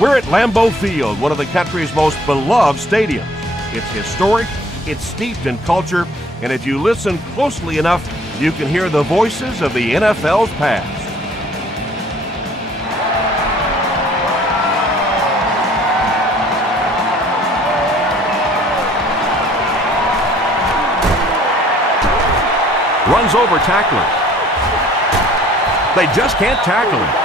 We're at Lambeau Field, one of the country's most beloved stadiums. It's historic, it's steeped in culture, and if you listen closely enough, you can hear the voices of the NFL's past. Runs over tackler. They just can't tackle him.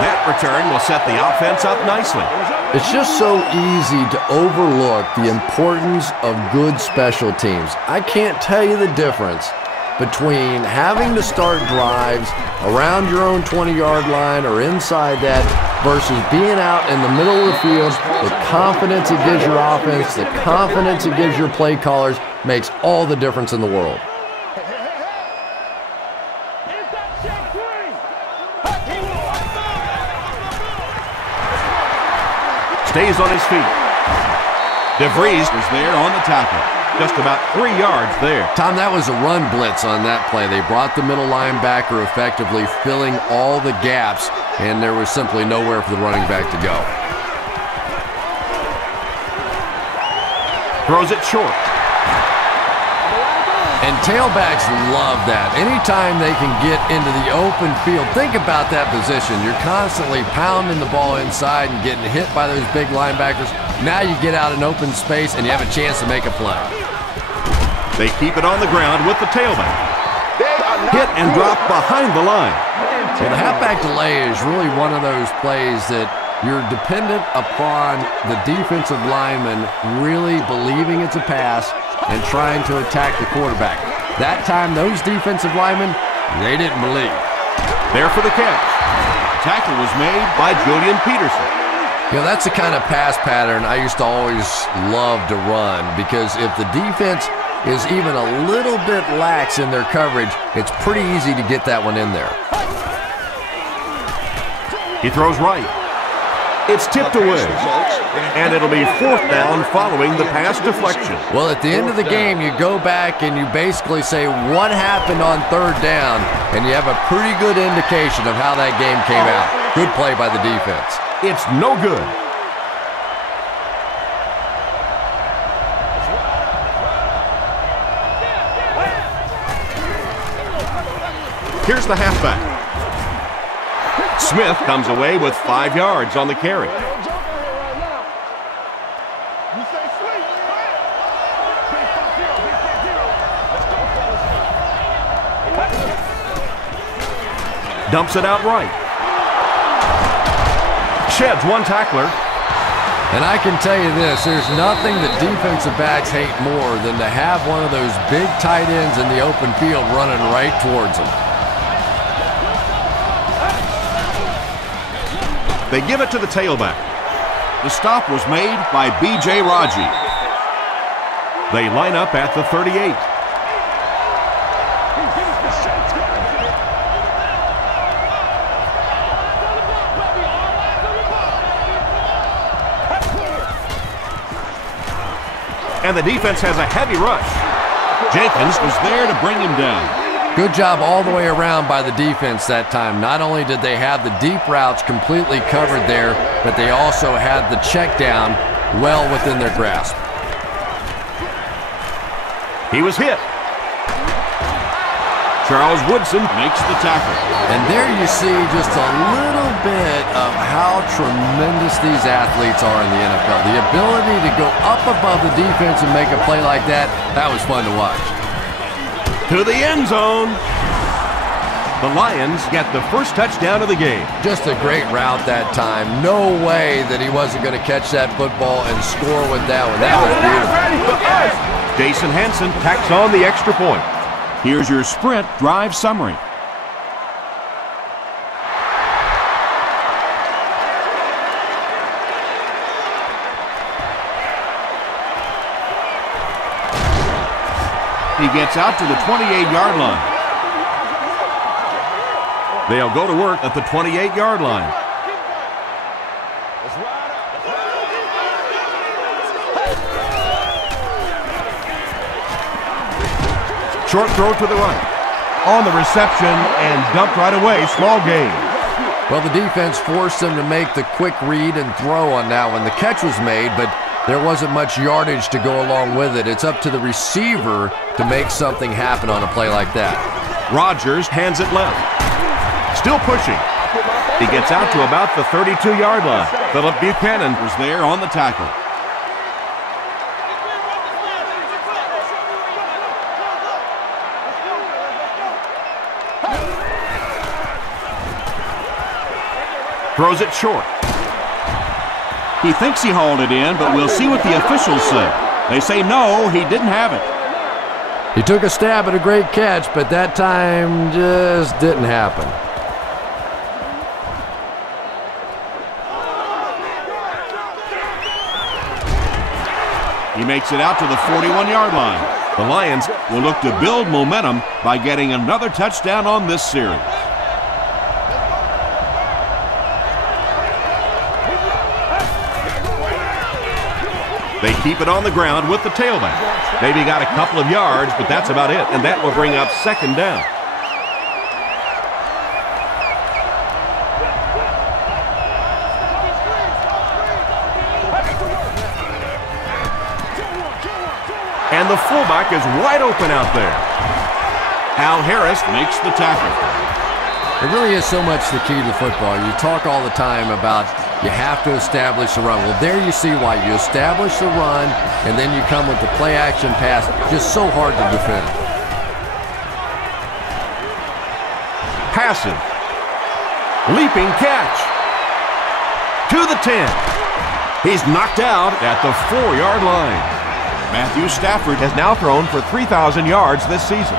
That return will set the offense up nicely. It's just so easy to overlook the importance of good special teams. I can't tell you the difference between having to start drives around your own 20-yard line or inside that versus being out in the middle of the field. The confidence it gives your offense, the confidence it gives your play callers makes all the difference in the world. Stays on his feet. DeVries is there on the tackle. Just about 3 yards there. Tom, that was a run blitz on that play. They brought the middle linebacker effectively filling all the gaps, and there was simply nowhere for the running back to go. Throws it short. And tailbacks love that. Anytime they can get into the open field, think about that position. You're constantly pounding the ball inside and getting hit by those big linebackers. Now you get out in open space and you have a chance to make a play. They keep it on the ground with the tailback. Hit and drop behind the line. Well, the halfback delay is really one of those plays that you're dependent upon the defensive lineman really believing it's a pass and trying to attack the quarterback. That time, those defensive linemen, they didn't believe. There for the catch. Tackle was made by Julian Peterson. You know, that's the kind of pass pattern I used to always love to run, because if the defense is even a little bit lax in their coverage, it's pretty easy to get that one in there. He throws right. It's tipped away, and it'll be 4th down following the pass deflection. Well, at the end of the game, you go back and you basically say what happened on 3rd down, and you have a pretty good indication of how that game came out. Good play by the defense. It's no good. Here's the halfback. Smith comes away with 5 yards on the carry. Dumps it out right. Sheds one tackler. And I can tell you this, there's nothing that defensive backs hate more than to have one of those big tight ends in the open field running right towards them. They give it to the tailback. The stop was made by B.J. Raji. They line up at the 38. And the defense has a heavy rush. Jenkins was there to bring him down. Good job all the way around by the defense that time. Not only did they have the deep routes completely covered there, but they also had the check down well within their grasp. He was hit. Charles Woodson makes the tackle. And there you see just a little bit of how tremendous these athletes are in the NFL. The ability to go up above the defense and make a play like that, that was fun to watch. To the end zone. The Lions get the first touchdown of the game. Just a great route that time. No way that he wasn't going to catch that football and score with that one. That was beautiful. Jason Hanson tacks on the extra point. Here's your sprint drive summary. He gets out to the 28-yard line. They'll go to work at the 28-yard line. Short throw to the right. On the reception and dumped right away. Small gain. Well, the defense forced them to make the quick read and throw on that one. The catch was made, but there wasn't much yardage to go along with it. It's up to the receiver to make something happen on a play like that. Rodgers hands it left. Still pushing. He gets out to about the 32-yard line. Philip Buchanan was there on the tackle. Throws it short. He thinks he hauled it in, but we'll see what the officials say. They say no, he didn't have it. He took a stab at a great catch, but that time just didn't happen. He makes it out to the 41-yard line. The Lions will look to build momentum by getting another touchdown on this series. They keep it on the ground with the tailback. Maybe got a couple of yards, but that's about it, and that will bring up second down. And the fullback is wide open out there. Al Harris makes the tackle. It really is so much the key to football. You talk all the time about you have to establish the run. Well, there you see why. You establish the run, and then you come with the play-action pass. Just so hard to defend. Passing. Leaping catch. To the 10. He's knocked out at the 4-yard line. Matthew Stafford has now thrown for 3,000 yards this season.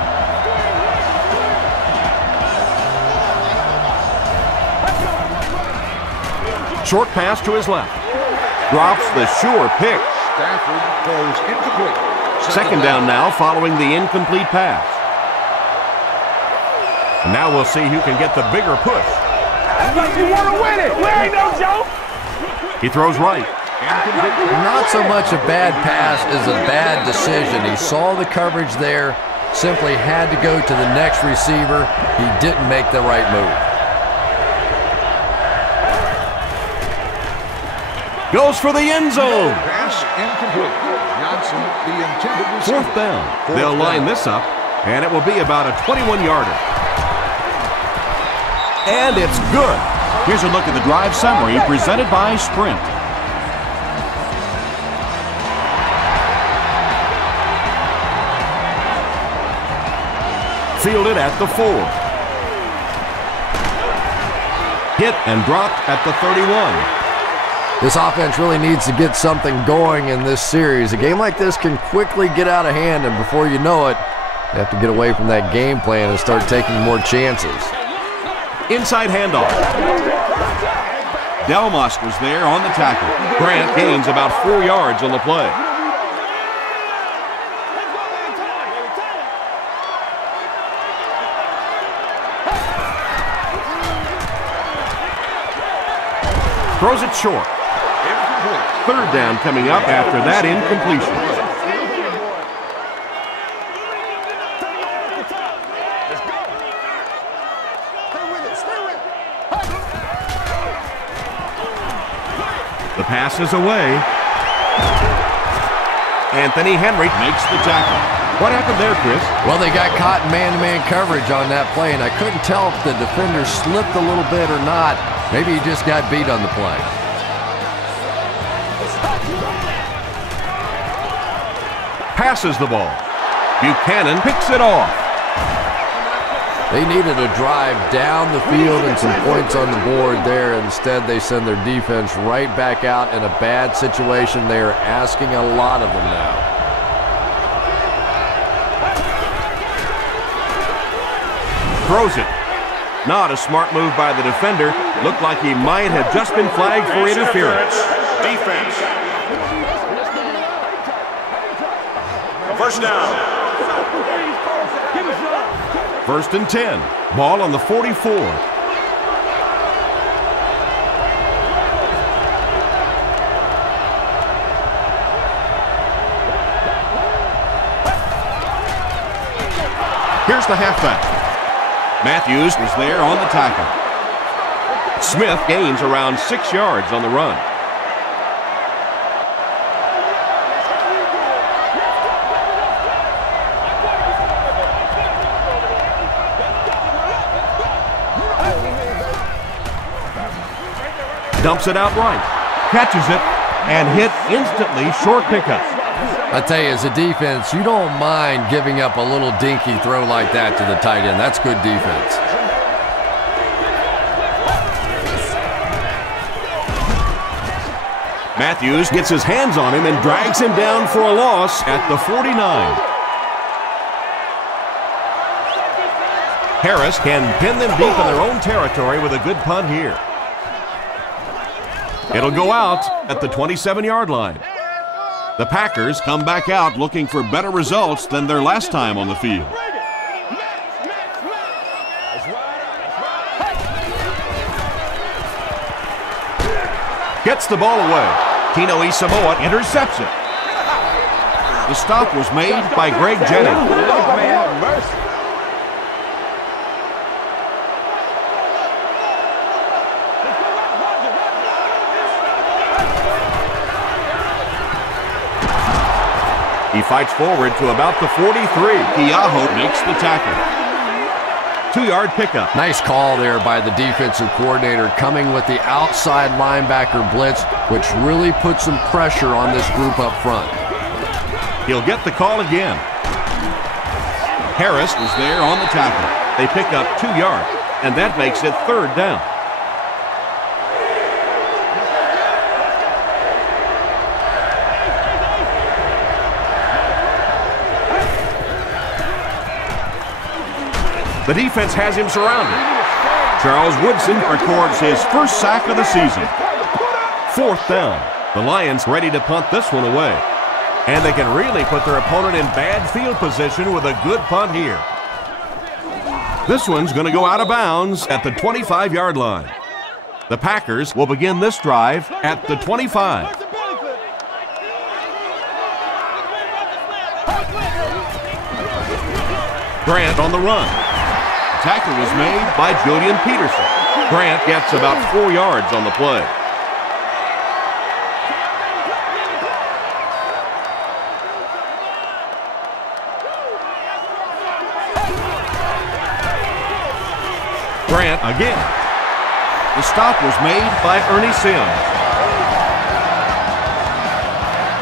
Short pass to his left. Drops the sure pick. Stafford throws incomplete. Second down now following the incomplete pass. And now we'll see who can get the bigger push. You want to win it. We ain't no joke. He throws right. Not so much a bad pass as a bad decision. He saw the coverage there, simply had to go to the next receiver. He didn't make the right move. Goes for the end zone. Pass incomplete. Johnson, the intended receiver. Fourth down. They'll line this up, and it will be about a 21-yarder. And it's good. Here's a look at the drive summary presented by Sprint. Fielded at the 4. Hit and dropped at the 31. This offense really needs to get something going in this series. A game like this can quickly get out of hand, and before you know it, you have to get away from that game plan and start taking more chances. Inside handoff. Delmas was there on the tackle. Grant gains about 4 yards on the play. Throws it short. Third down coming up after that incompletion. The pass is away. Anthony Henry makes the tackle. What happened there, Chris? Well, they got caught in man-to-man coverage on that play, and I couldn't tell if the defender slipped a little bit or not. Maybe he just got beat on the play. Passes the ball. Buchanan picks it off. They needed a drive down the field and some points on the board there. Instead, they send their defense right back out in a bad situation. They are asking a lot of them now. Throws it. Not a smart move by the defender. Looked like he might have just been flagged for interference. Defense. First down. First and 10. Ball on the 44. Here's the halfback. Matthews was there on the tackle. Smith gains around 6 yards on the run. Dumps it out right, catches it, and hit instantly, short pickup. I tell you, as a defense, you don't mind giving up a little dinky throw like that to the tight end. That's good defense. Matthews gets his hands on him and drags him down for a loss at the 49. Harris can pin them deep in their own territory with a good punt here. It'll go out at the 27-yard line. The Packers come back out looking for better results than their last time on the field. Gets the ball away. Tino Isamoa intercepts it. The stop was made by Greg Jennings. He fights forward to about the 43. Keaho makes the tackle. 2-yard pickup. Nice call there by the defensive coordinator, coming with the outside linebacker blitz, which really puts some pressure on this group up front. He'll get the call again. Harris was there on the tackle. They pick up 2 yards, and that makes it 3rd down. The defense has him surrounded. Charles Woodson records his first sack of the season. 4th down. The Lions ready to punt this one away. And they can really put their opponent in bad field position with a good punt here. This one's going to go out of bounds at the 25-yard line. The Packers will begin this drive at the 25. Grant on the run. Tackle was made by Julian Peterson. Grant gets about 4 yards on the play. Grant again. The stop was made by Ernie Sims.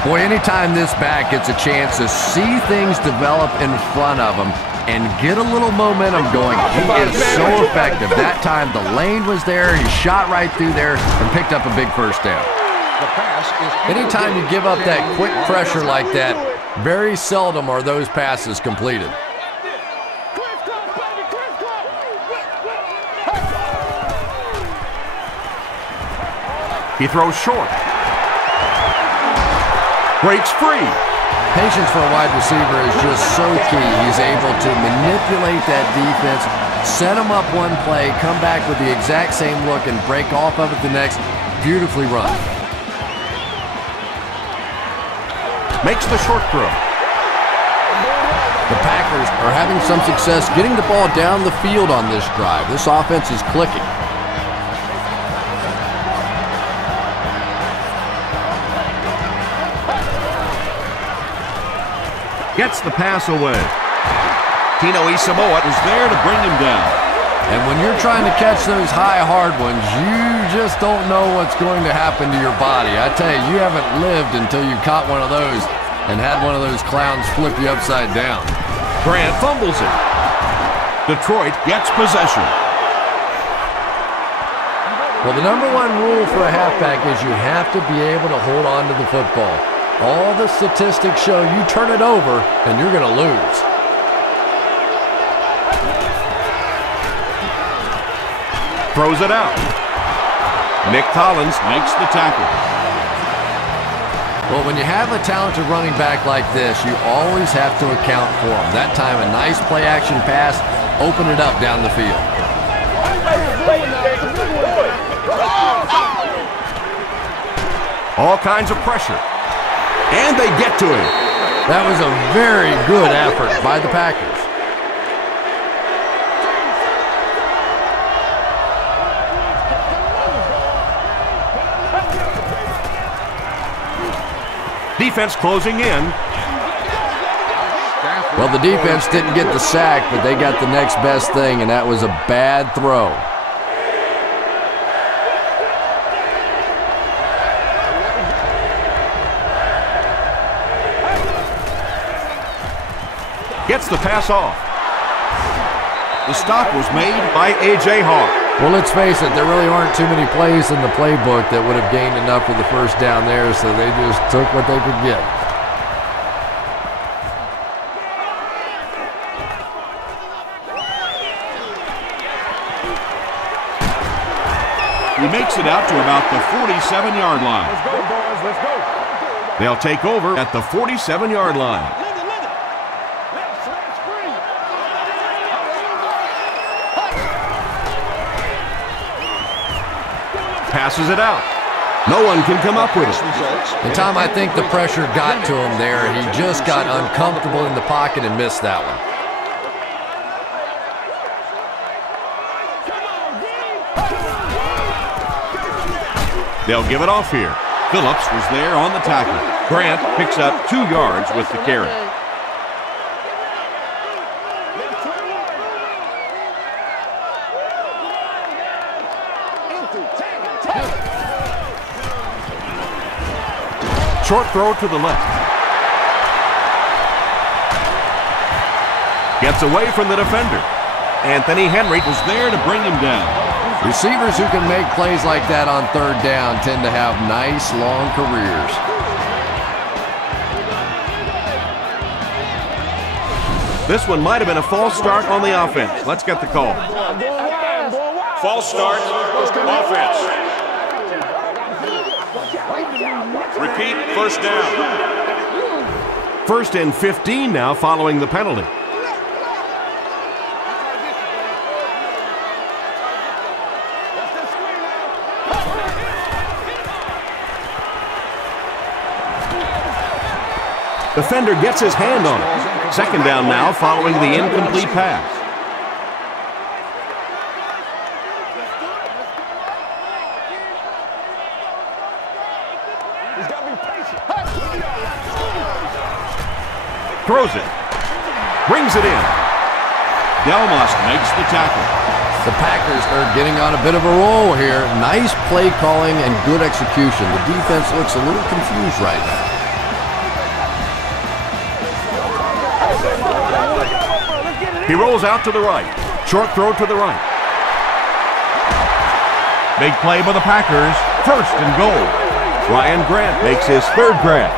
Boy, anytime this back gets a chance to see things develop in front of him and get a little momentum going, he is so effective. That time the lane was there, he shot right through there and picked up a big first down. Anytime you give up that quick pressure like that, very seldom are those passes completed. He throws short. Breaks free. Patience for a wide receiver is just so key. He's able to manipulate that defense, set them up one play, come back with the exact same look, and break off of it the next. Beautifully run. Makes the short throw. The Packers are having some success getting the ball down the field on this drive. This offense is clicking. Gets the pass away. Tino Isamoa is there to bring him down. And when you're trying to catch those high, hard ones, you just don't know what's going to happen to your body. I tell you, you haven't lived until you caught one of those and had one of those clowns flip you upside down. Grant fumbles it. Detroit gets possession. Well, the #1 rule for a halfback is you have to be able to hold on to the football. All the statistics show you turn it over and you're going to lose. Throws it out. Nick Collins makes the tackle. Well, when you have a talented running back like this, you always have to account for him. That time, a nice play-action pass, open it up down the field. All kinds of pressure. And they get to him. That was a very good effort by the Packers. Defense closing in. Well, the defense didn't get the sack, but they got the next best thing, and that was a bad throw. Gets the pass off. The stop was made by A.J. Hawk. Well, let's face it, there really aren't too many plays in the playbook that would have gained enough for the first down there, so they just took what they could get. He makes it out to about the 47-yard line. Let's go, boys. Let's go. They'll take over at the 47-yard line. Passes it out. No one can come up with it. And Tom, I think the pressure got to him there. He just got uncomfortable in the pocket and missed that one. They'll give it off here. Phillips was there on the tackle. Grant picks up 2 yards with the carry. Short throw to the left. Gets away from the defender. Anthony Henry was there to bring him down. Receivers who can make plays like that on third down tend to have nice, long careers. This one might have been a false start on the offense. Let's get the call. False start. Offense. Repeat, first down. 1st and 15 now following the penalty. Defender gets his hand on it. 2nd down now following the incomplete pass. Throws it. Brings it in. Delmas makes the tackle. The Packers are getting on a bit of a roll here. Nice play calling and good execution. The defense looks a little confused right now. He rolls out to the right. Short throw to the right. Big play by the Packers. 1st and goal. Ryan Grant makes his 3rd grab.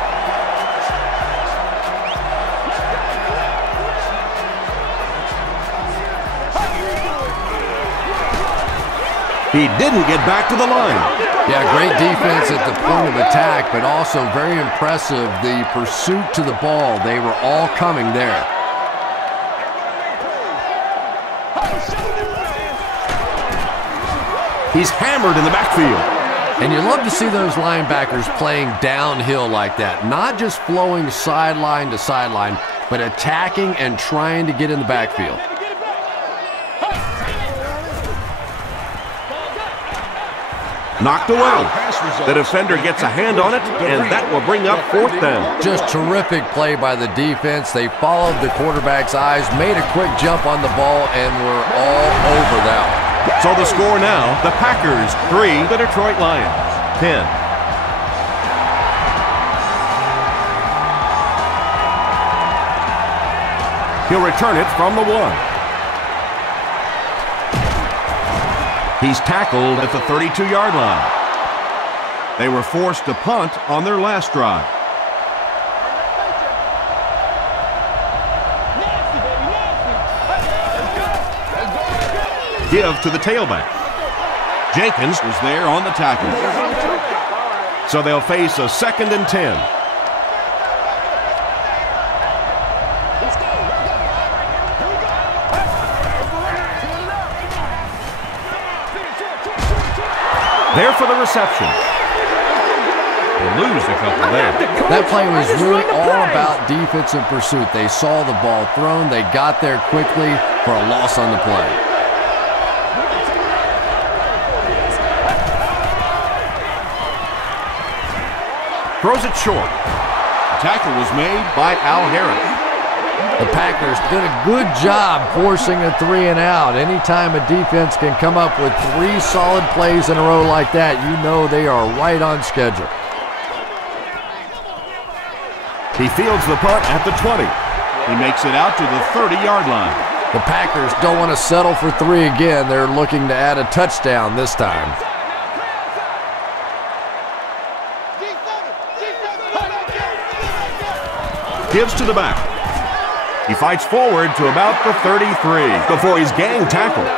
He didn't get back to the line. Yeah, great defense at the point of attack, but also very impressive the pursuit to the ball. They were all coming there. He's hammered in the backfield. And you love to see those linebackers playing downhill like that. Not just flowing sideline to sideline, but attacking and trying to get in the backfield. Knocked away. The defender gets a hand on it, and that will bring up 4th down. Just terrific play by the defense. They followed the quarterback's eyes, made a quick jump on the ball, and were all over that one. So the score now, the Packers 3, the Detroit Lions 10. He'll return it from the 1. He's tackled at the 32-yard line. They were forced to punt on their last drive. Give to the tailback. Jenkins was there on the tackle. So they'll face a 2nd and 10. There for the reception. They lose a couple there. That play was really all about defensive pursuit. They saw the ball thrown. They got there quickly for a loss on the play. Throws it short. tackle was made by Al Harris. The Packers did a good job forcing a 3 and out. Anytime a defense can come up with 3 solid plays in a row like that, you know they are right on schedule. He fields the punt at the 20. He makes it out to the 30-yard line. The Packers don't want to settle for 3 again. They're looking to add a touchdown this time. Gives to the back. He fights forward to about the 33 before he's gang tackled.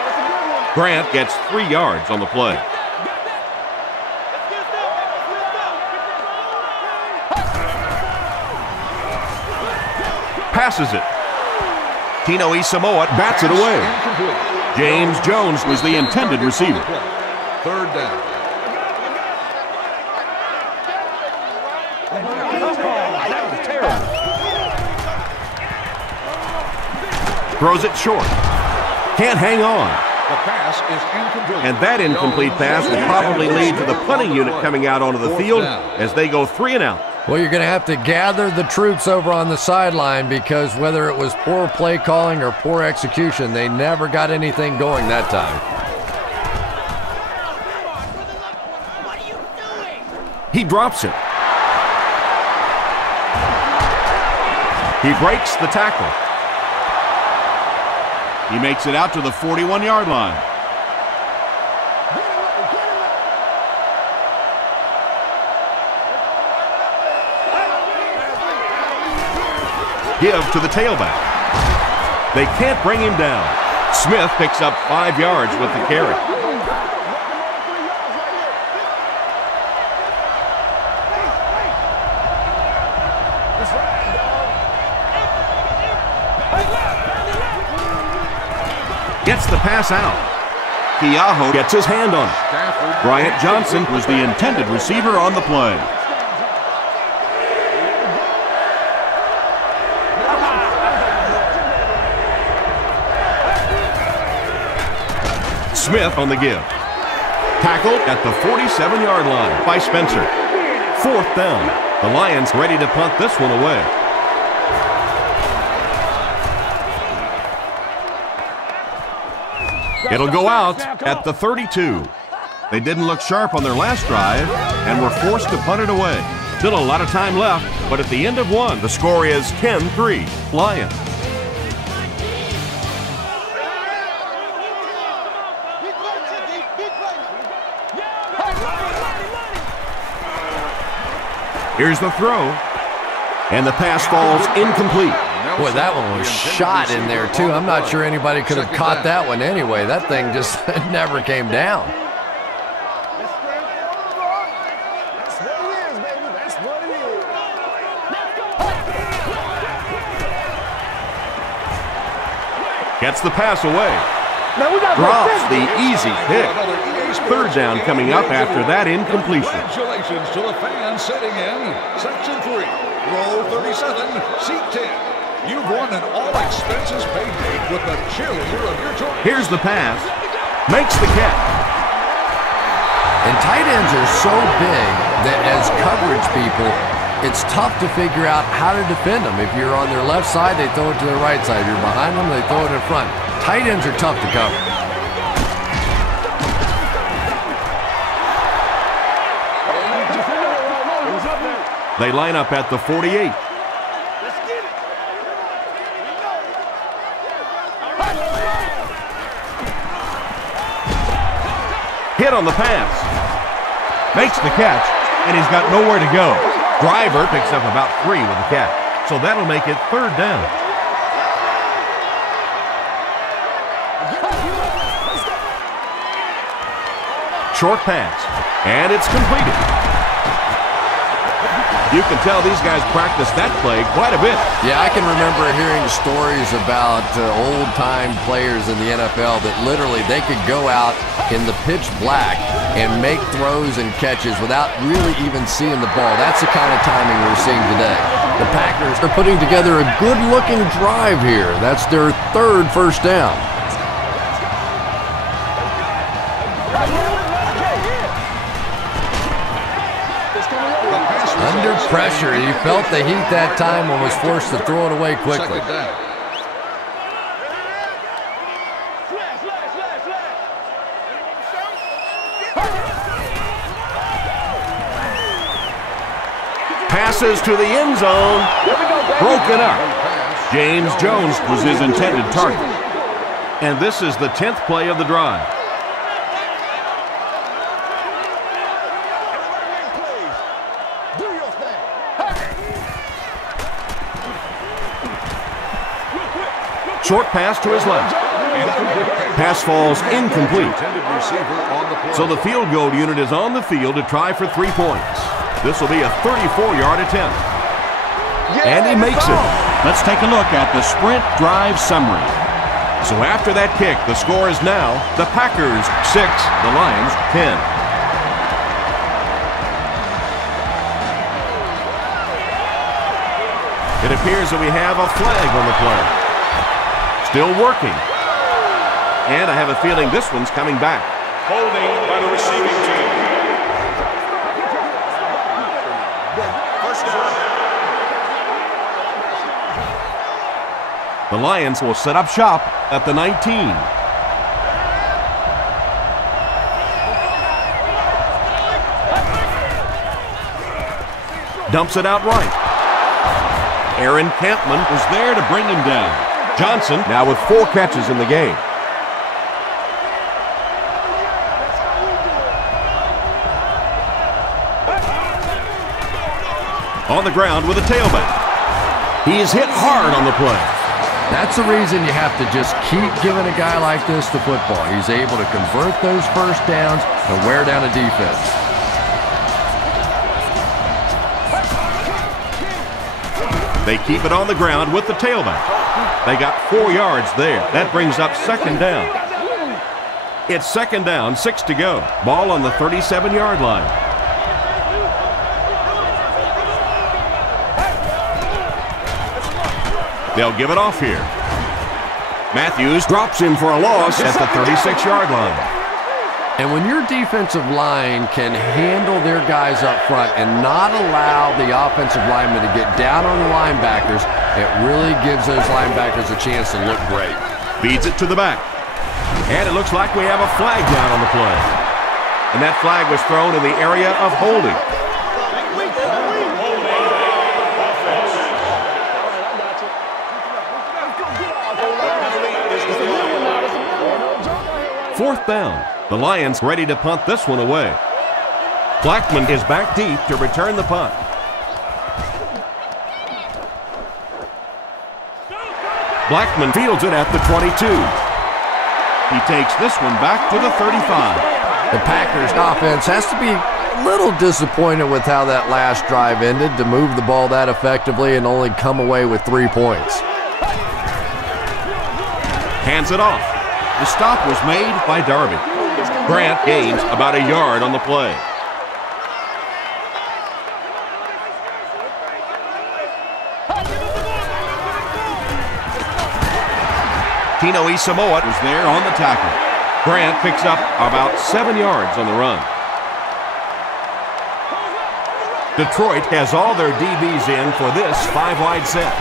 Grant gets 3 yards on the play. Passes it. Tino Isamoa bats it away. James Jones was the intended receiver. 3rd down. Throws it short. Can't hang on. The pass is incomplete. And that incomplete pass will probably lead to the punting unit coming out onto the field as they go 3 and out. Well, you're going to have to gather the troops over on the sideline because whether it was poor play calling or poor execution, they never got anything going that time. He drops it. He breaks the tackle. He makes it out to the 41-yard line. Give to the tailback. They can't bring him down. Smith picks up 5 yards with the carry. Gets the pass out. Keaho gets his hand on it. Bryant Johnson was the intended receiver on the play. Smith on the give. Tackled at the 47-yard line by Spencer. 4th down. The Lions ready to punt this one away. It'll go out at the 32. They didn't look sharp on their last drive and were forced to punt it away. Still a lot of time left, but at the end of one, the score is 10-3, Lions. Here's the throw, and the pass falls incomplete. Boy, that one was shot in there, too. I'm not sure anybody could have caught that one anyway. That thing just never came down. Gets the pass away. Drops the easy pick. 3rd down coming up after that incompletion. Congratulations to the fans sitting in Section 3, row 37, seat 10. You've won an all-expenses-paid date with the cheerleader of your choice. Here's the pass. Makes the catch. And tight ends are so big that as coverage people, it's tough to figure out how to defend them. If you're on their left side, they throw it to their right side. If you're behind them, they throw it in front. Tight ends are tough to cover. They line up at the 48. Hit on the pass. Makes the catch, and he's got nowhere to go. Driver picks up about 3 with the catch, so that'll make it 3rd down. Short pass, and it's completed. You can tell these guys practice that play quite a bit. Yeah, I can remember hearing stories about old-time players in the NFL that literally they could go out in the pitch black and make throws and catches without really even seeing the ball. That's the kind of timing we're seeing today. The Packers are putting together a good-looking drive here. That's their 3rd first down. Under pressure, he felt the heat that time and was forced to throw it away quickly. Second down. Passes to the end zone. Broken up. James Jones was his intended target. And this is the 10th play of the drive. Short pass to his left. Pass falls incomplete. So the field goal unit is on the field to try for 3 points. This will be a 34-yard attempt. And he makes it. Let's take a look at the sprint drive summary. So after that kick, the score is now the Packers 6, the Lions 10. It appears that we have a flag on the play. Still working. And I have a feeling this one's coming back. Holding by the receiving team. First down. The Lions will set up shop at the 19. Dumps it out right. Aaron Campman was there to bring him down. Johnson now with 4 catches in the game. On the ground with a tailback. He is hit hard on the play. That's the reason you have to just keep giving a guy like this the football. He's able to convert those first downs and wear down a defense. They keep it on the ground with the tailback. They got 4 yards there. That brings up second down. It's second down, 6 to go. Ball on the 37-yard line. They'll give it off here. Matthews drops him for a loss at the 36-yard line. And when your defensive line can handle their guys up front and not allow the offensive linemen to get down on the linebackers, it really gives those linebackers a chance to look great. Feeds it to the back. And it looks like we have a flag down on the play. And that flag was thrown in the area of holding. Fourth down. The Lions ready to punt this one away. Blackman is back deep to return the punt. Blackman fields it at the 22. He takes this one back to the 35. The Packers offense has to be a little disappointed with how that last drive ended to move the ball that effectively and only come away with 3 points. Hands it off. The stop was made by Darby. Grant gains about a yard on the play. Tino Isamoa was there on the tackle. Grant picks up about 7 yards on the run. Detroit has all their DBs in for this 5-wide set.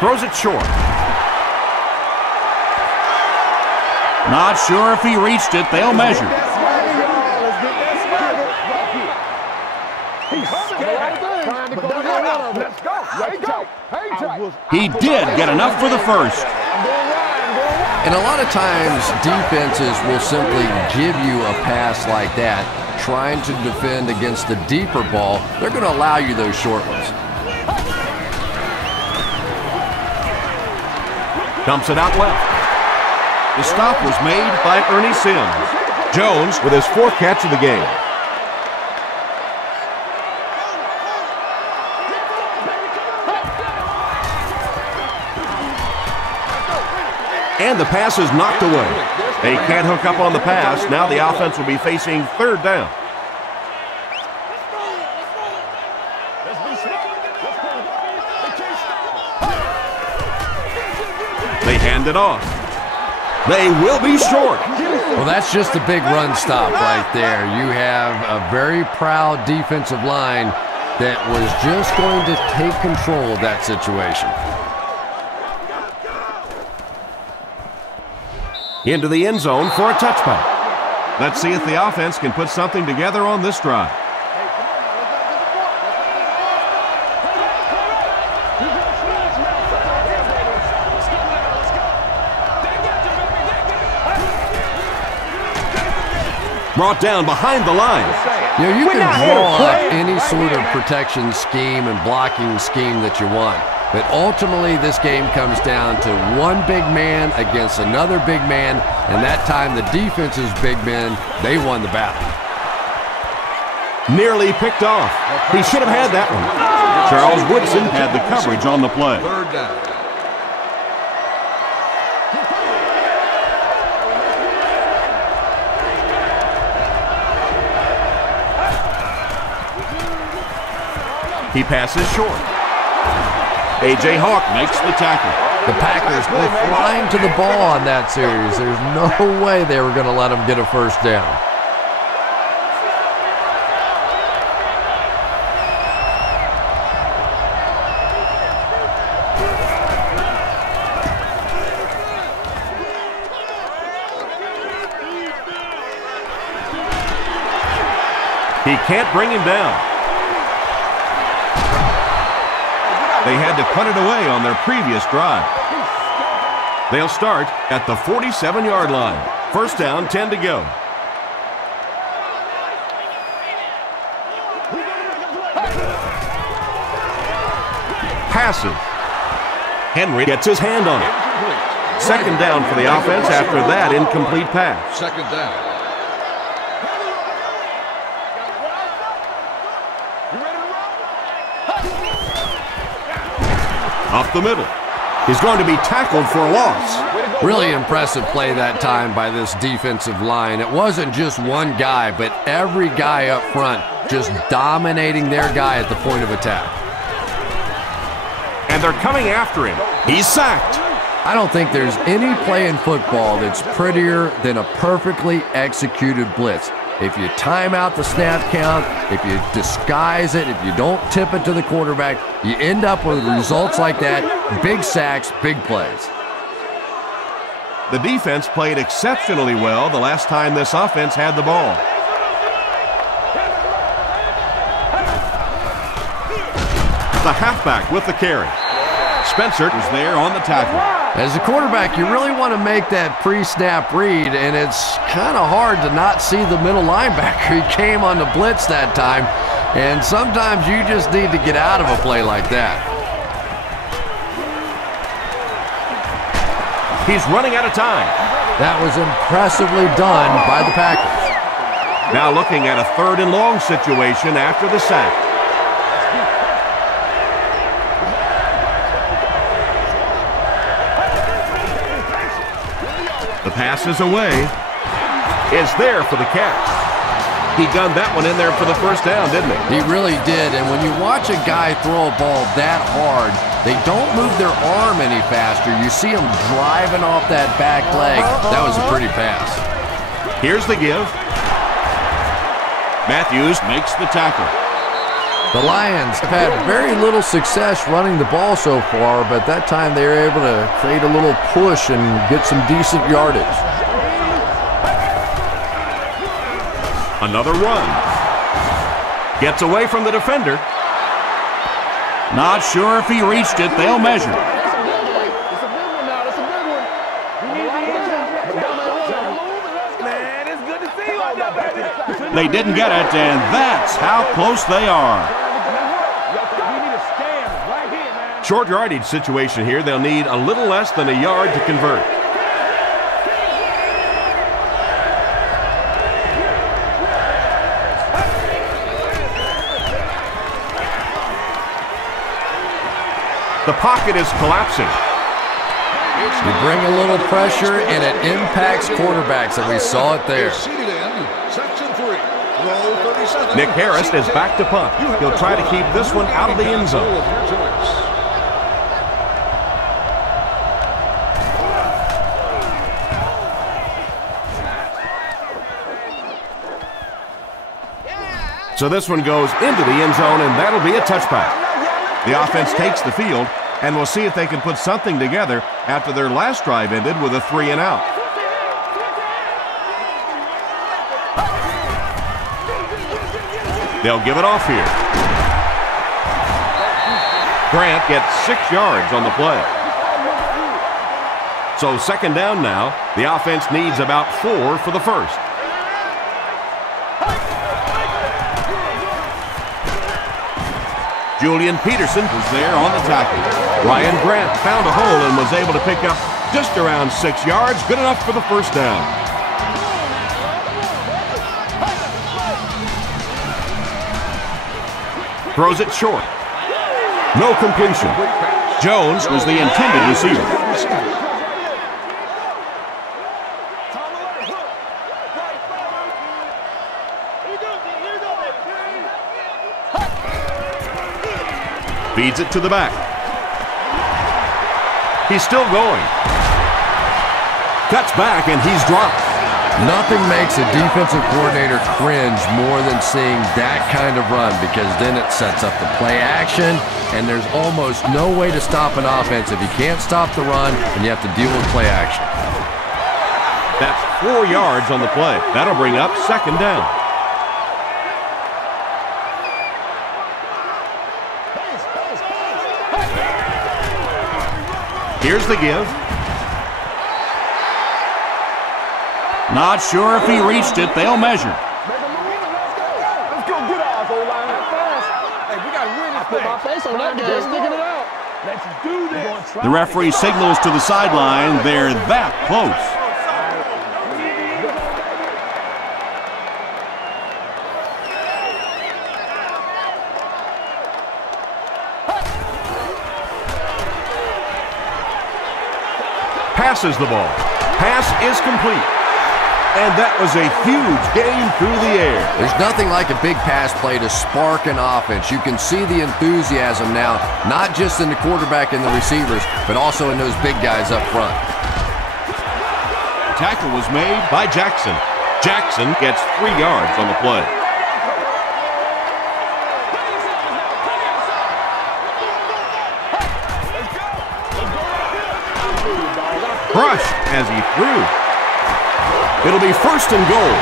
Throws it short. Not sure if he reached it. They'll measure. He did get enough for the first. And a lot of times defenses will simply give you a pass like that, trying to defend against the deeper ball. They're going to allow you those short ones. Dumps it out left. The stop was made by Ernie Sims. Jones with his 4th catch of the game. And the pass is knocked away. They can't hook up on the pass. Now the offense will be facing 3rd down. They hand it off. They will be short. Well, that's just a big run stop right there. You have a very proud defensive line that was just going to take control of that situation. Into the end zone for a touchback. Let's see if the offense can put something together on this drive. Brought down behind the line. You know, you can draw up any sort of protection scheme and blocking scheme that you want. But ultimately, this game comes down to one big man against another big man. And that time, the defense's big men, they won the battle. Nearly picked off. He should have had that one. Charles Woodson had the coverage on the play. Third down. He passes short. A.J. Hawk makes the tackle. The Packers were flying to the ball on that series. There's no way they were going to let them get a first down. He can't bring him down. They had to punt it away on their previous drive. They'll start at the 47-yard line. First down, 10 to go. Passes. Henry gets his hand on it. Second down for the offense after that incomplete pass. Second down. Up the middle. He's going to be tackled for a loss. Really impressive play that time by this defensive line. It wasn't just one guy, but every guy up front just dominating their guy at the point of attack. And they're coming after him. He's sacked. I don't think there's any play in football that's prettier than a perfectly executed blitz. If you time out the snap count, if you disguise it, if you don't tip it to the quarterback, you end up with results like that. Big sacks, big plays. The defense played exceptionally well the last time this offense had the ball. The halfback with the carry. Spencer is there on the tackle. As a quarterback, you really want to make that pre-snap read, and it's kind of hard to not see the middle linebacker. He came on the blitz that time, and sometimes you just need to get out of a play like that. He's running out of time. That was impressively done by the Packers. Now looking at a 3rd and long situation after the sack. The pass is away. Is there for the catch. He gunned that one in there for the first down, didn't he? He really did, and when you watch a guy throw a ball that hard, they don't move their arm any faster. You see him driving off that back leg. That was a pretty pass. Here's the give. Matthews makes the tackle. The Lions have had very little success running the ball so far, but that time they were able to create a little push and get some decent yardage. Another run. Gets away from the defender. Not sure if he reached it. They'll measure. They didn't get it, and that's how close they are. Short yardage situation here. They'll need a little less than a yard to convert. The pocket is collapsing. You bring a little pressure, and it impacts quarterbacks, and we saw it there. Nick Harris is back to punt. He'll try to keep this one out of the end zone. So this one goes into the end zone, and that'll be a touchback. The offense takes the field, and we'll see if they can put something together after their last drive ended with a 3-and-out. They'll give it off here. Grant gets 6 yards on the play. So second down now. The offense needs about 4 for the first. Julian Peterson was there on the tackle. Ryan Grant found a hole and was able to pick up just around 6 yards, good enough for the first down. Throws it short. No completion. Jones was the intended receiver. Feeds it to the back. He's still going. Cuts back, and he's dropped. Nothing makes a defensive coordinator cringe more than seeing that kind of run, because then it sets up the play action, and there's almost no way to stop an offense if you can't stop the run and you have to deal with play action. That's 4 yards on the play. That'll bring up second down. Here's the give. Not sure if he reached it. They'll measure. Let's go get ours, O-line. Hey, we got to win this thing. I put my face on that game. Sticking it out. Let's do this. The referee signals to the sideline. They're that close. Passes the ball. Pass is complete. And that was a huge gain through the air. There's nothing like a big pass play to spark an offense. You can see the enthusiasm now, not just in the quarterback and the receivers, but also in those big guys up front. Tackle was made by Jackson. Jackson gets 3 yards on the play. Crushed as he threw. It'll be first and goal.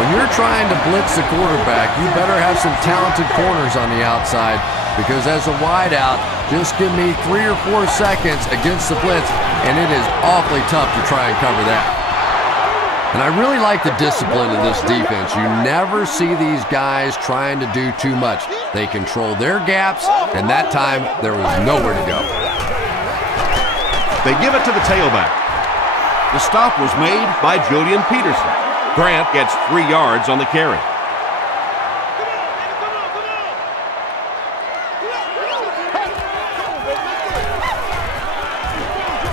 When you're trying to blitz the quarterback, you better have some talented corners on the outside, because as a wideout, just give me 3 or 4 seconds against the blitz, and it is awfully tough to try and cover that. And I really like the discipline of this defense. You never see these guys trying to do too much. They control their gaps, and that time there was nowhere to go. They give it to the tailback. The stop was made by Julian Peterson. Grant gets 3 yards on the carry.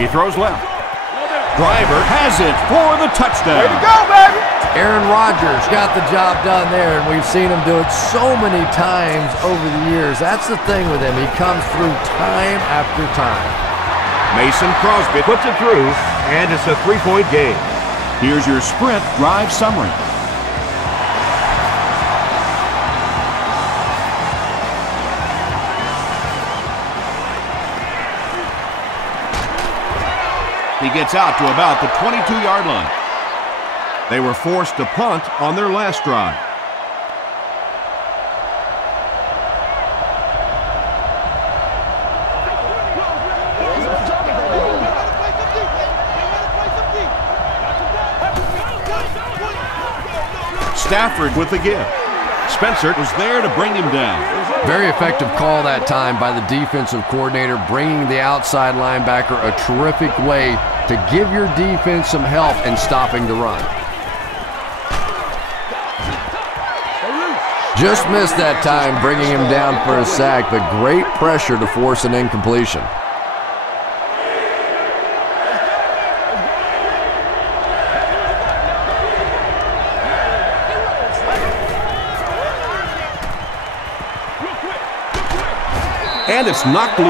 He throws left. Driver has it for the touchdown. Way to go, baby! Aaron Rodgers got the job done there, and we've seen him do it so many times over the years. That's the thing with him. He comes through time after time. Mason Crosby puts it through, and it's a 3-point game. Here's your sprint drive summary. He gets out to about the 22-yard line. They were forced to punt on their last drive. Stafford with the give. Spencer was there to bring him down. Very effective call that time by the defensive coordinator, bringing the outside linebacker, a terrific way to give your defense some help in stopping the run. Just missed that time, bringing him down for a sack, but great pressure to force an incompletion. And it's knocked loose.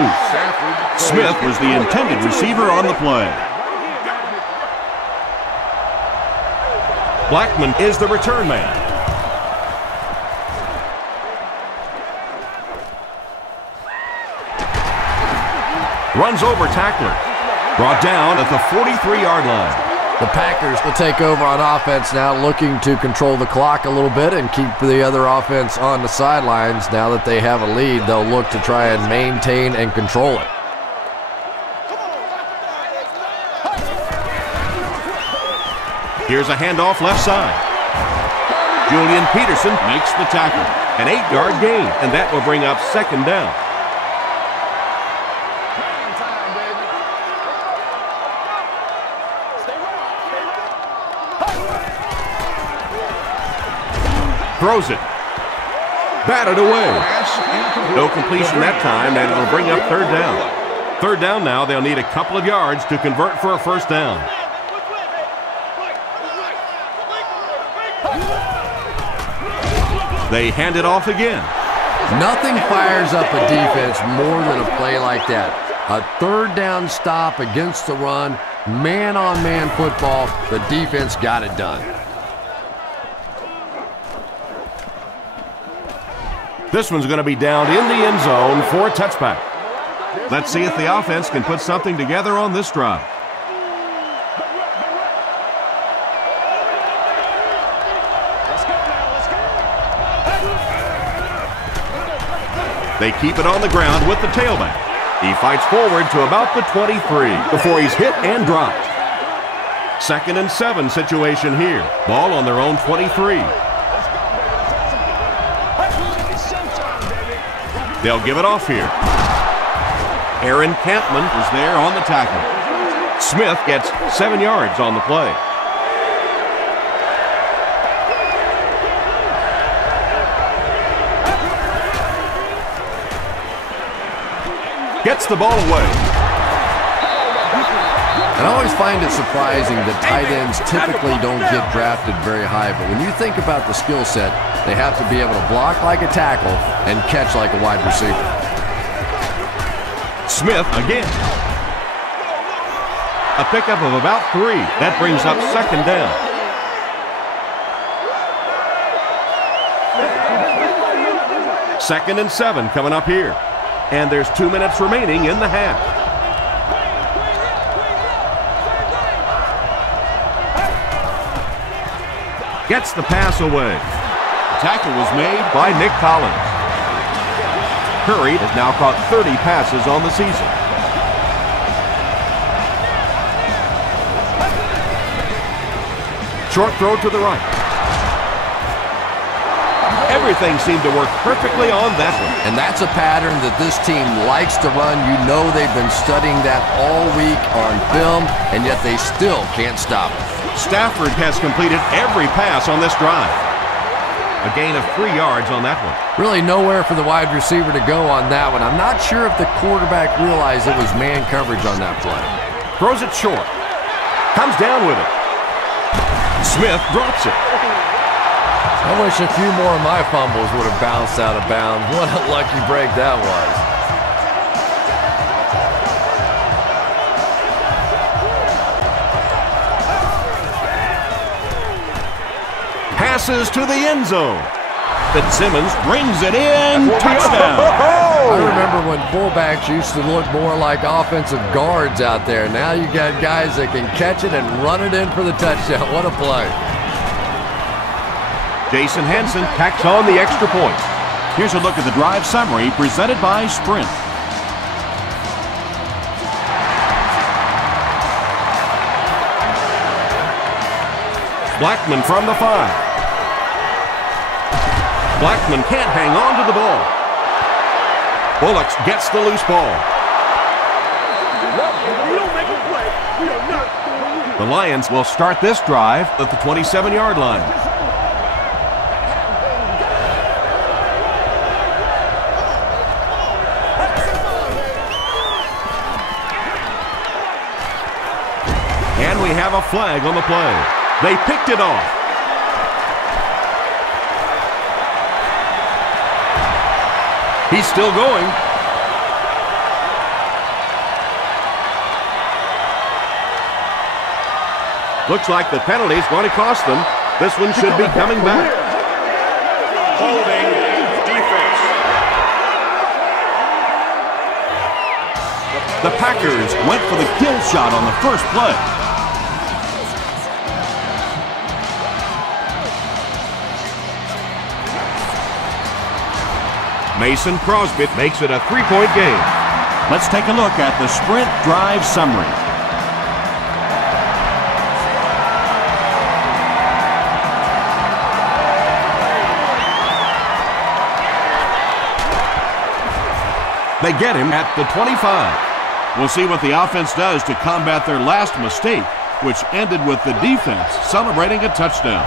Smith was the intended receiver on the play. Blackman is the return man. Runs over tackler. Brought down at the 43-yard line. The Packers will take over on offense now, looking to control the clock a little bit and keep the other offense on the sidelines. Now that they have a lead, they'll look to try and maintain and control it. Here's a handoff left side. Julian Peterson makes the tackle. An 8-yard gain, and that will bring up second down. Throws it. Batted away. No completion that time, and it'll bring up third down. Third down now, they'll need a couple of yards to convert for a first down. They hand it off again. Nothing fires up a defense more than a play like that. A third down stop against the run, man-on-man football. The defense got it done. This one's going to be down in the end zone for a touchback. Let's see if the offense can put something together on this drive. They keep it on the ground with the tailback. He fights forward to about the 23 before he's hit and dropped. 2nd and 7 situation here. Ball on their own 23. They'll give it off here. Aaron Campman is there on the tackle. Smith gets 7 yards on the play. Gets the ball away. And I always find it surprising that tight ends typically don't get drafted very high, but when you think about the skill set, they have to be able to block like a tackle and catch like a wide receiver. Smith again. A pickup of about 3. That brings up second down. Second and 7 coming up here. And there's 2 minutes remaining in the half. Gets the pass away. The tackle was made by Nick Collins. Curry has now caught 30 passes on the season. Short throw to the right. Everything seemed to work perfectly on that one. And that's a pattern that this team likes to run. You know they've been studying that all week on film, and yet they still can't stop it. Stafford has completed every pass on this drive. A gain of 3 yards on that one. Really nowhere for the wide receiver to go on that one. I'm not sure if the quarterback realized it was man coverage on that play. Throws it short. Comes down with it. Smith drops it. I wish a few more of my fumbles would have bounced out of bounds. What a lucky break that was. Passes to the end zone. Fitzsimmons brings it in. Touchdown. I remember when fullbacks used to look more like offensive guards out there. Now you got guys that can catch it and run it in for the touchdown. What a play. Jason Hansen tacks on the extra point. Here's a look at the drive summary presented by Sprint. Blackman from the 5. Blackman can't hang on to the ball. Bullocks gets the loose ball. The Lions will start this drive at the 27-yard line. And we have a flag on the play. They picked it off. He's still going. Looks like the penalty's going to cost them. This one should be coming back. Holding defense. The The Packers went for the kill shot on the first play. Mason Crosby makes it a 3-point game. Let's take a look at the sprint drive summary. They get him at the 25. We'll see what the offense does to combat their last mistake, which ended with the defense celebrating a touchdown.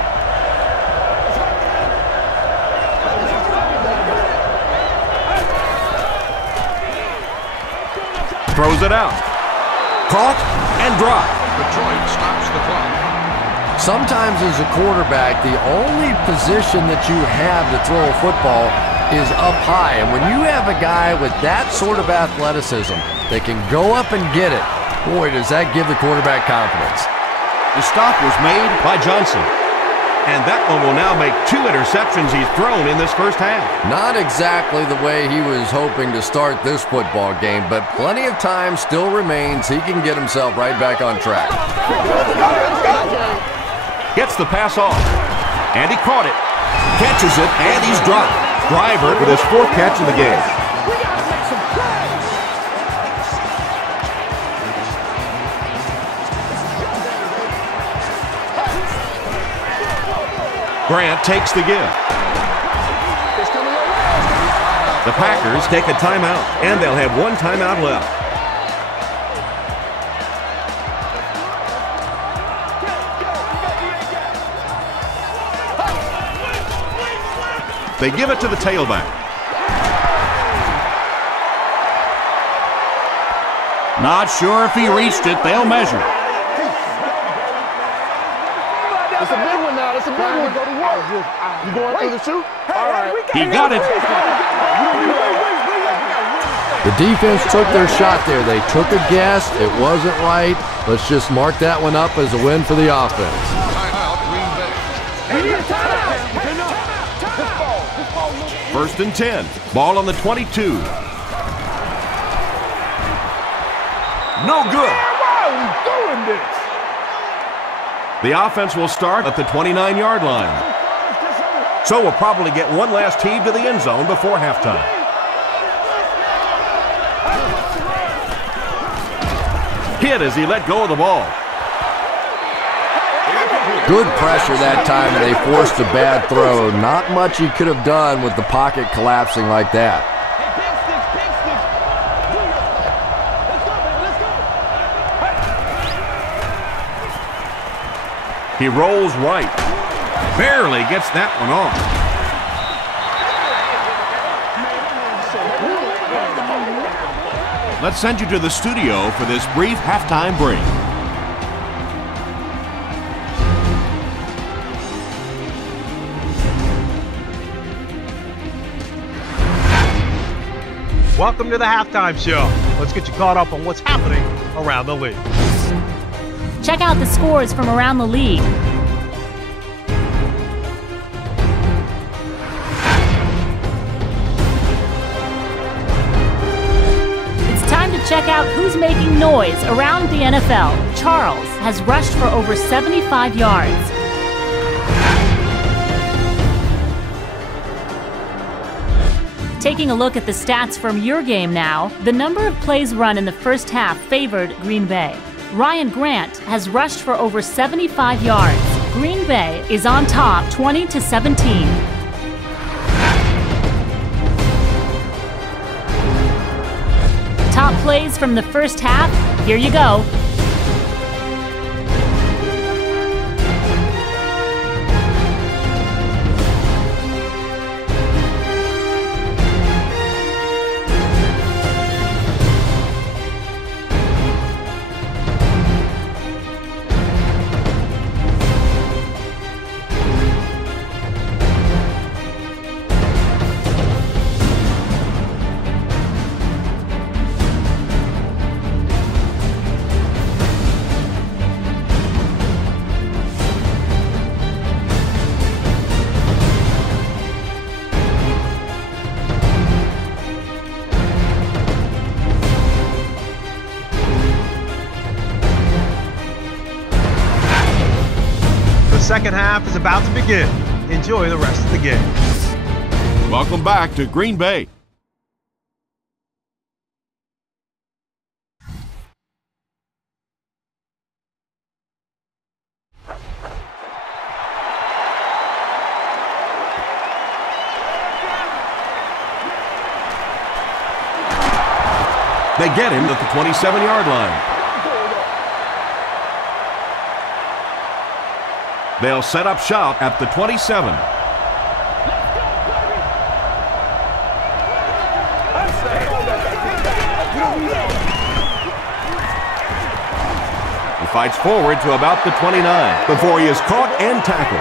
Throws it out. Caught and dropped. Detroit stops the clock. Sometimes as a quarterback, the only position that you have to throw a football is up high. And when you have a guy with that sort of athleticism that can go up and get it, boy, does that give the quarterback confidence. The stop was made by Johnson. And that one will now make 2 interceptions he's thrown in this first half. Not exactly the way he was hoping to start this football game, but plenty of time still remains. He can get himself right back on track. Gets the pass off. And he caught it. Catches it, and he's dropped. Driver with his 4th catch of the game. Grant takes the give. The Packers take a timeout, and they'll have 1 timeout left. They give it to the tailback. Not sure if he reached it. They'll measure. It's a big one now. It's a big one. Go to work. You going through the shoot? All right. He got it. The defense took their shot there. They took a guess. It wasn't right. Let's just mark that one up as a win for the offense. Timeout, Green Bay. We need a timeout. 1st and 10. Ball on the 22. No good. Why are we doing this? The offense will start at the 29-yard line. So we'll probably get one last heave to the end zone before halftime. Hit as he let go of the ball. Good pressure that time, and they forced a bad throw. Not much he could have done with the pocket collapsing like that. He rolls right. Barely gets that one off. Let's send you to the studio for this brief halftime break. Welcome to the halftime show. Let's get you caught up on what's happening around the league. Check out the scores from around the league. It's time to check out who's making noise around the NFL. Charles has rushed for over 75 yards. Taking a look at the stats from your game now, the number of plays run in the first half favored Green Bay. Ryan Grant has rushed for over 75 yards. Green Bay is on top 20-17. Top plays from the first half, here you go. second half is about to begin. Enjoy the rest of the game. Welcome back to Green Bay. They get him at the 27-yard line. They'll set up shop at the 27. He fights forward to about the 29 before he is caught and tackled.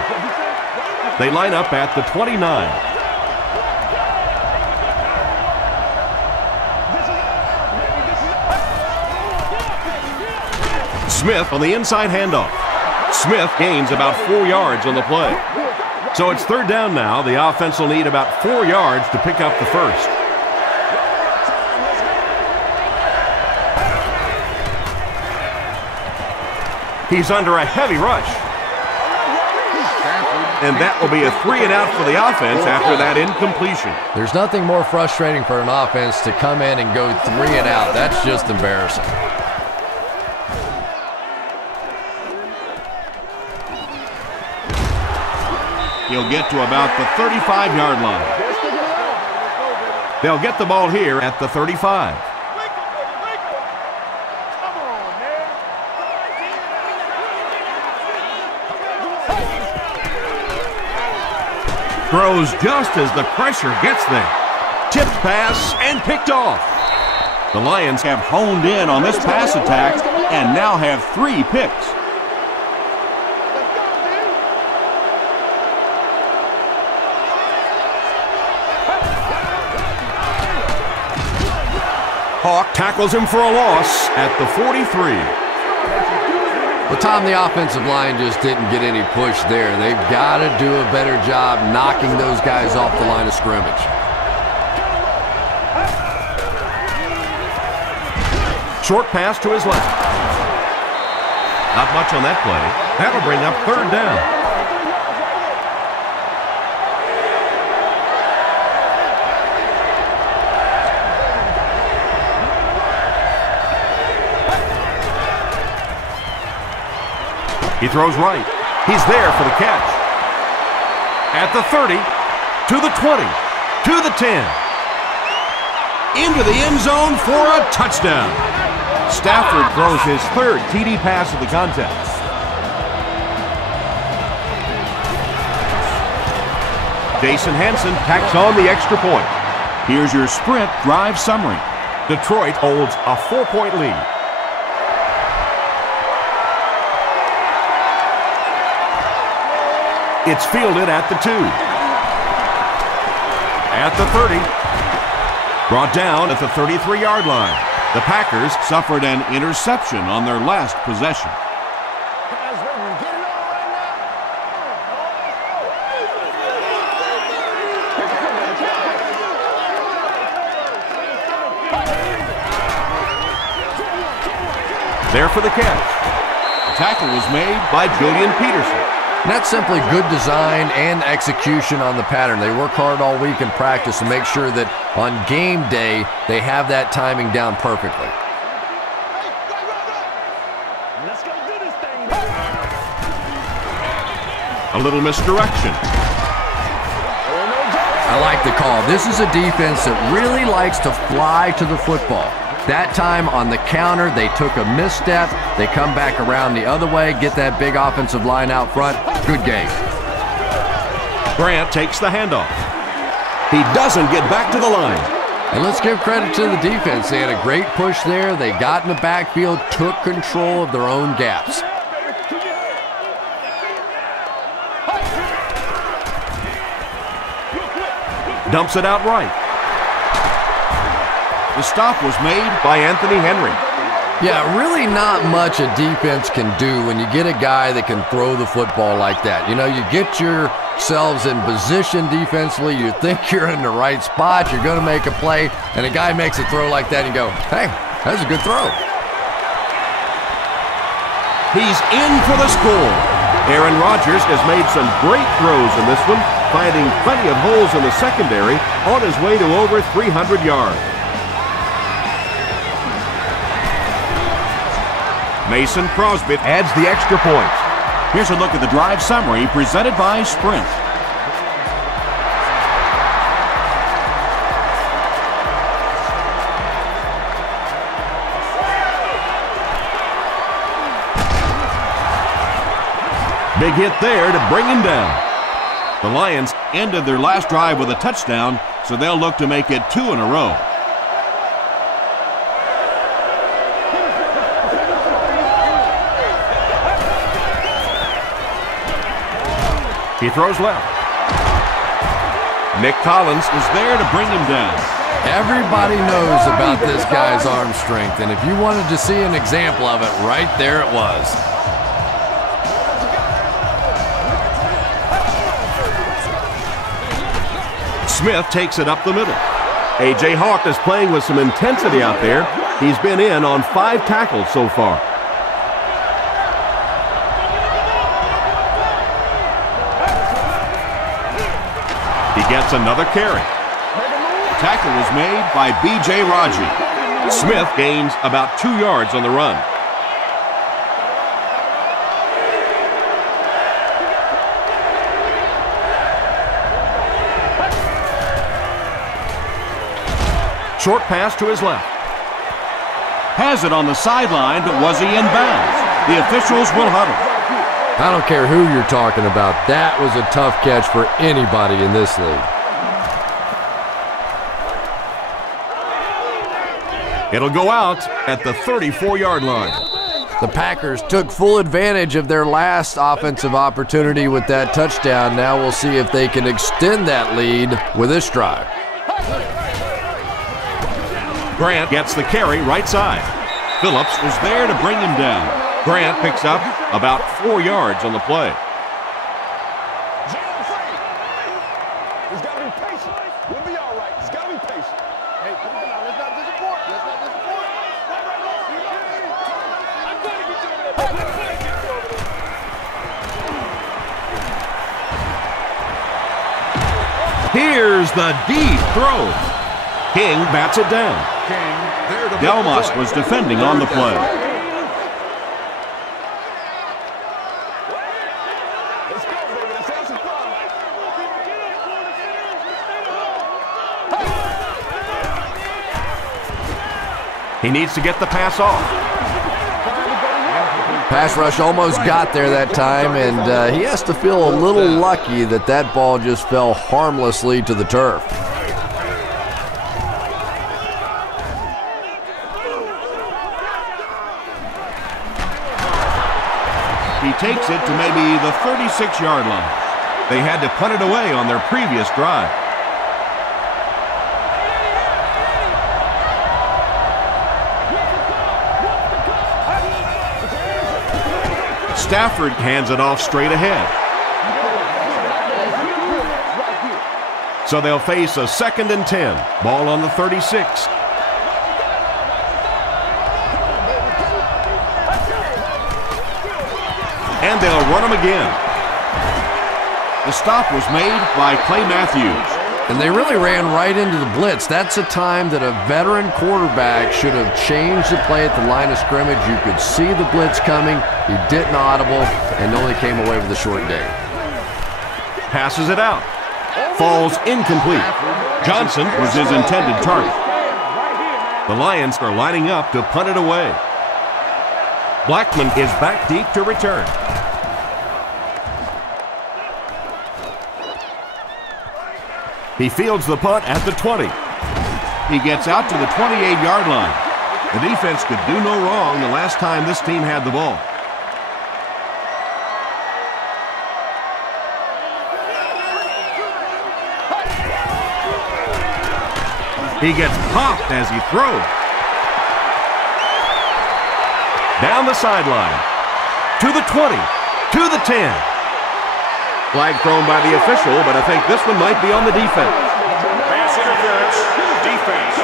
They line up at the 29. Smith on the inside handoff. Smith gains about 4 yards on the play. So it's third down now. The offense will need about 4 yards to pick up the first. He's under a heavy rush. And that will be a 3-and-out for the offense after that incompletion. There's nothing more frustrating for an offense to come in and go 3-and-out. That's just embarrassing. He'll get to about the 35-yard line. They'll get the ball here at the 35. Throws just as the pressure gets there. Tipped pass and picked off. The Lions have honed in on this pass attack and now have 3 picks. Hawk tackles him for a loss at the 43. Well, Tom, the offensive line just didn't get any push there. They've got to do a better job knocking those guys off the line of scrimmage. Short pass to his left. Not much on that play. That'll bring up third down. He throws right. He's there for the catch. At the 30, to the 20, to the 10. Into the end zone for a touchdown. Stafford throws his 3rd TD pass of the contest. Jason Hanson tacks on the extra point. Here's your sprint drive summary. Detroit holds a 4-point lead. It's fielded at the 2. At the 30. Brought down at the 33-yard line. The Packers suffered an interception on their last possession. There for the catch. The tackle was made by Julian Peterson. And that's simply good design and execution on the pattern. They work hard all week in practice to make sure that on game day they have that timing down perfectly. A little misdirection. I like the call. This is a defense that really likes to fly to the football. That time on the counter, they took a misstep. They come back around the other way, get that big offensive line out front. Good game. Grant takes the handoff. He doesn't get back to the line. And let's give credit to the defense. They had a great push there. They got in the backfield, took control of their own gaps. Dumps it out right. The stop was made by Anthony Henry. Yeah, really not much a defense can do when you get a guy that can throw the football like that. You know, you get yourselves in position defensively, you think you're in the right spot, you're going to make a play, and a guy makes a throw like that and you go, hey, that's a good throw. He's in for the score. Aaron Rodgers has made some great throws in this one, finding plenty of holes in the secondary on his way to over 300 yards. Mason Crosby adds the extra point. Here's a look at the drive summary presented by Sprint. Big hit there to bring him down. The Lions ended their last drive with a touchdown, so they'll look to make it 2 in a row. He throws left. Nick Collins is there to bring him down. Everybody knows about this guy's arm strength, and if you wanted to see an example of it, right there it was. Smith takes it up the middle. A.J. Hawk is playing with some intensity out there. He's been in on 5 tackles so far. He gets another carry. The tackle was made by B.J. Raji. Smith gains about 2 yards on the run. Short pass to his left. Has it on the sideline, but was he in bounds? The officials will huddle. I don't care who you're talking about. That was a tough catch for anybody in this league. It'll go out at the 34-yard line. The Packers took full advantage of their last offensive opportunity with that touchdown. Now we'll see if they can extend that lead with this drive. Grant gets the carry right side. Phillips was there to bring him down. Grant picks up about 4 yards on the play. He's got to be patient. We'll be all right. He's got to be patient. Hey, come on now. Let's not disappoint. Let's not disappoint. I'm trying to get you over there. Here's the deep throw. King bats it down. Delmas was defending on the play. Let's go, baby. Let's have some fun. He needs to get the pass off. Pass rush almost got there that time, and he has to feel a little lucky that that ball just fell harmlessly to the turf. He takes it to maybe the 36-yard line. They had to punt it away on their previous drive. Stafford hands it off straight ahead. So they'll face a 2nd and 10. Ball on the 36. And they'll run him again. The stop was made by Clay Matthews. And they really ran right into the blitz. That's a time that a veteran quarterback should have changed the play at the line of scrimmage. You could see the blitz coming. He didn't audible and only came away with a short day. Passes it out. Falls incomplete. Johnson was his intended target. The Lions are lining up to punt it away. Blackman is back deep to return. He fields the punt at the 20. He gets out to the 28-yard line. The defense could do no wrong the last time this team had the ball. He gets popped as he throws. Down the sideline. To the 20. To the 10. Flag thrown by the official, but I think this one might be on the defense. Pass interference, defense.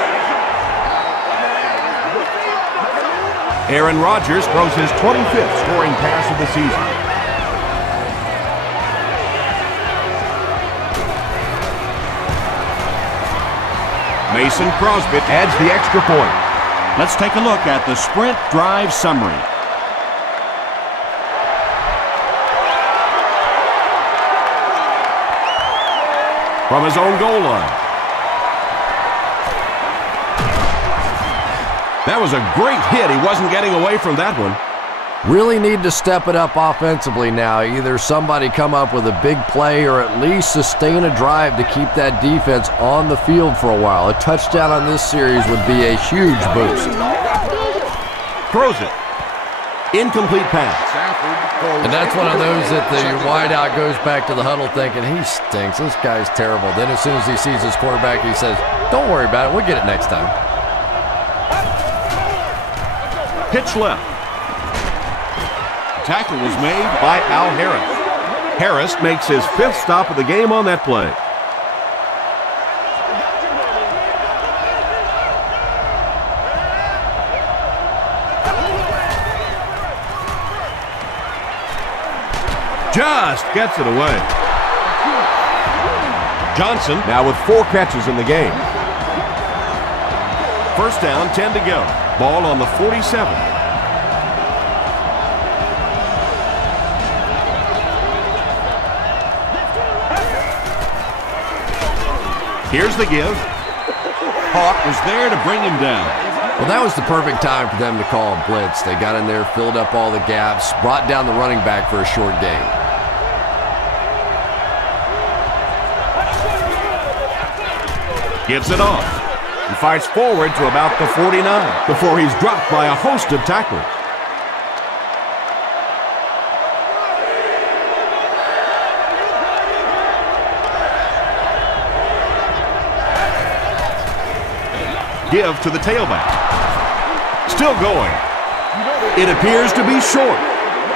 Aaron Rodgers throws his 25th scoring pass of the season. Mason Crosby adds the extra point. Let's take a look at the sprint drive summary. From his own goal line. That was a great hit. He wasn't getting away from that one. Really need to step it up offensively now. Either somebody come up with a big play or at least sustain a drive to keep that defense on the field for a while. A touchdown on this series would be a huge boost. Throws it. Incomplete pass. And that's one of those that the wideout goes back to the huddle thinking, he stinks, this guy's terrible. Then as soon as he sees his quarterback, he says, don't worry about it, we'll get it next time. Pitch left. Tackle was made by Al Harris. Harris makes his 5th stop of the game on that play. Just gets it away. Johnson now with 4 catches in the game. First down, 10 to go. Ball on the 47. Here's the give. Hawk was there to bring him down. Well, that was the perfect time for them to call a blitz. They got in there, filled up all the gaps, brought down the running back for a short gain. Gives it off. He fights forward to about the 49 before he's dropped by a host of tacklers. Give to the tailback. Still going. It appears to be short.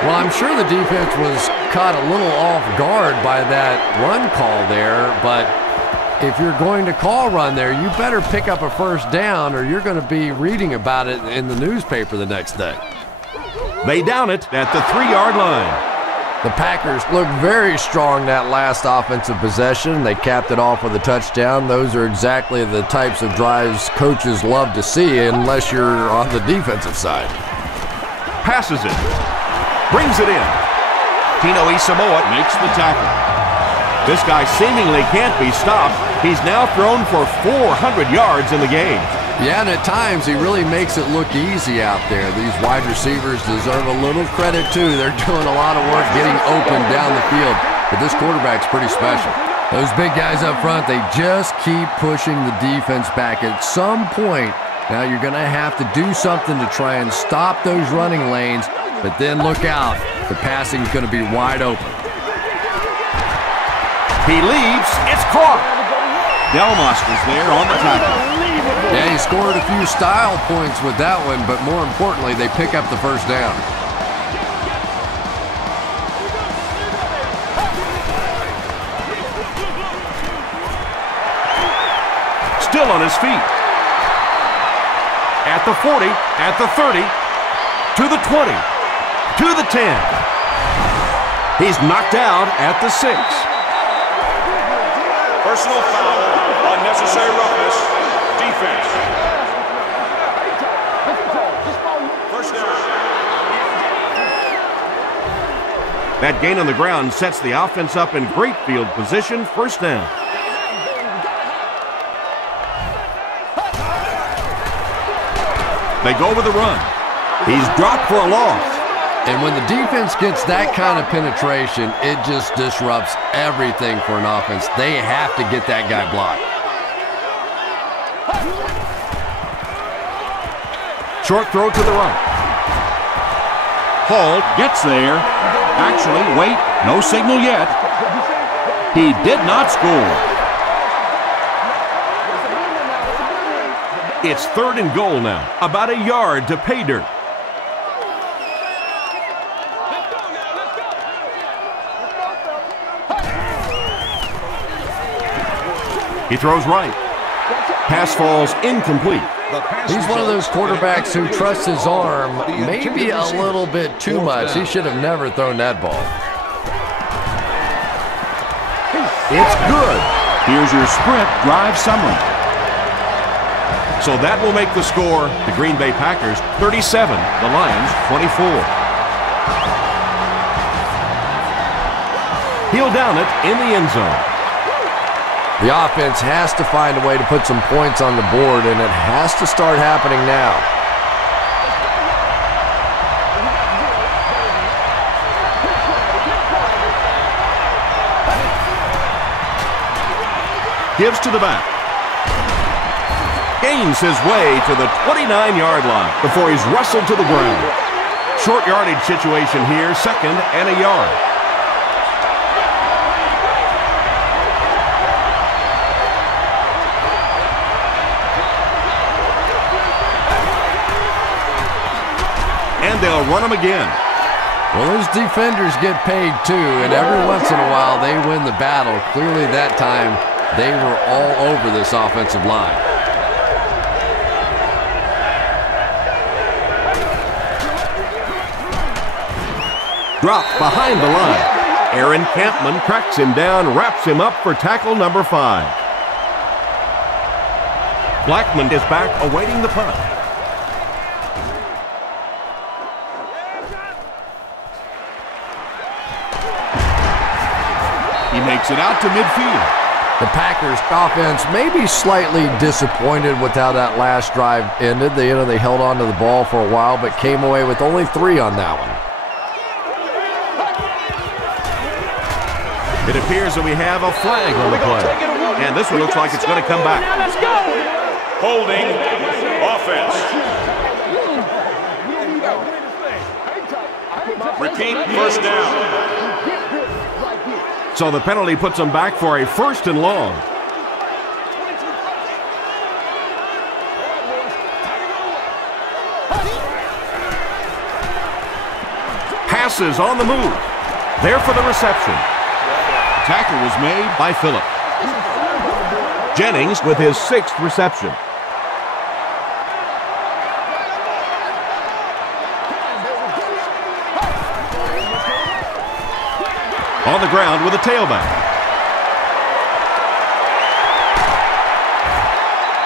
Well, I'm sure the defense was caught a little off guard by that run call there, but if you're going to call run there, you better pick up a first down or you're going to be reading about it in the newspaper the next day. They down it at the 3-yard line. The Packers look very strong that last offensive possession. They capped it off with a touchdown. Those are exactly the types of drives coaches love to see unless you're on the defensive side. Passes it. Brings it in. Tino Isamoa makes the tackle. This guy seemingly can't be stopped. He's now thrown for 400 yards in the game. Yeah, and at times he really makes it look easy out there. These wide receivers deserve a little credit too. They're doing a lot of work getting open down the field. But this quarterback's pretty special. Those big guys up front, they just keep pushing the defense back. At some point, now you're going to have to do something to try and stop those running lanes. But then look out. The passing's going to be wide open. He leaps. It's caught. Delmas was there on the tackle. Yeah, he scored a few style points with that one, but more importantly, they pick up the first down. Still on his feet. At the 40, at the 30, to the 20, to the 10. He's knocked out at the 6. Personal foul, unnecessary roughness, defense. First down. That gain on the ground sets the offense up in great field position. First down. They go with the run. He's dropped for a loss. And when the defense gets that kind of penetration, it just disrupts everything for an offense. They have to get that guy blocked. Short throw to the right. Hall gets there. Actually, wait, no signal yet. He did not score. It's 3rd and goal now. About a yard to pay dirt. He throws right. Pass falls incomplete. He's one of those quarterbacks who trusts his arm maybe a little bit too much. He should have never thrown that ball. It's good. Here's your sprint drive summary. So that will make the score the Green Bay Packers 37, the Lions 24. He'll down it in the end zone. The offense has to find a way to put some points on the board, and it has to start happening now. Gives to the back. Gains his way to the 29-yard line before he's wrestled to the ground. Short yardage situation here, 2nd and a yard. And they'll run him again. Well, those defenders get paid too, and every once in a while they win the battle. Clearly that time they were all over this offensive line. Dropped behind the line. Aaron Campman cracks him down, wraps him up for tackle number 5. Blackman is back awaiting the punt. He makes it out to midfield. The Packers offense may be slightly disappointed with how that last drive ended. They held on to the ball for a while, but came away with only 3 on that one. It appears that we have a flag on the play. And this one looks like it's going to come back. Holding offense. Repeat, first down. So the penalty puts them back for a 1st and long. Passes on the move. There for the reception. Tackle was made by Phillip. Jennings with his 6th reception. On the ground with a tailback.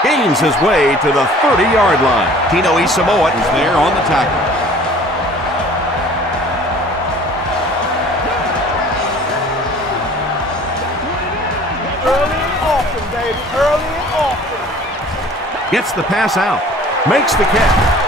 Gains his way to the 30-yard line. Tino Isamoa is there on the tackle. Early and often, baby. Early and often. Gets the pass out. Makes the catch.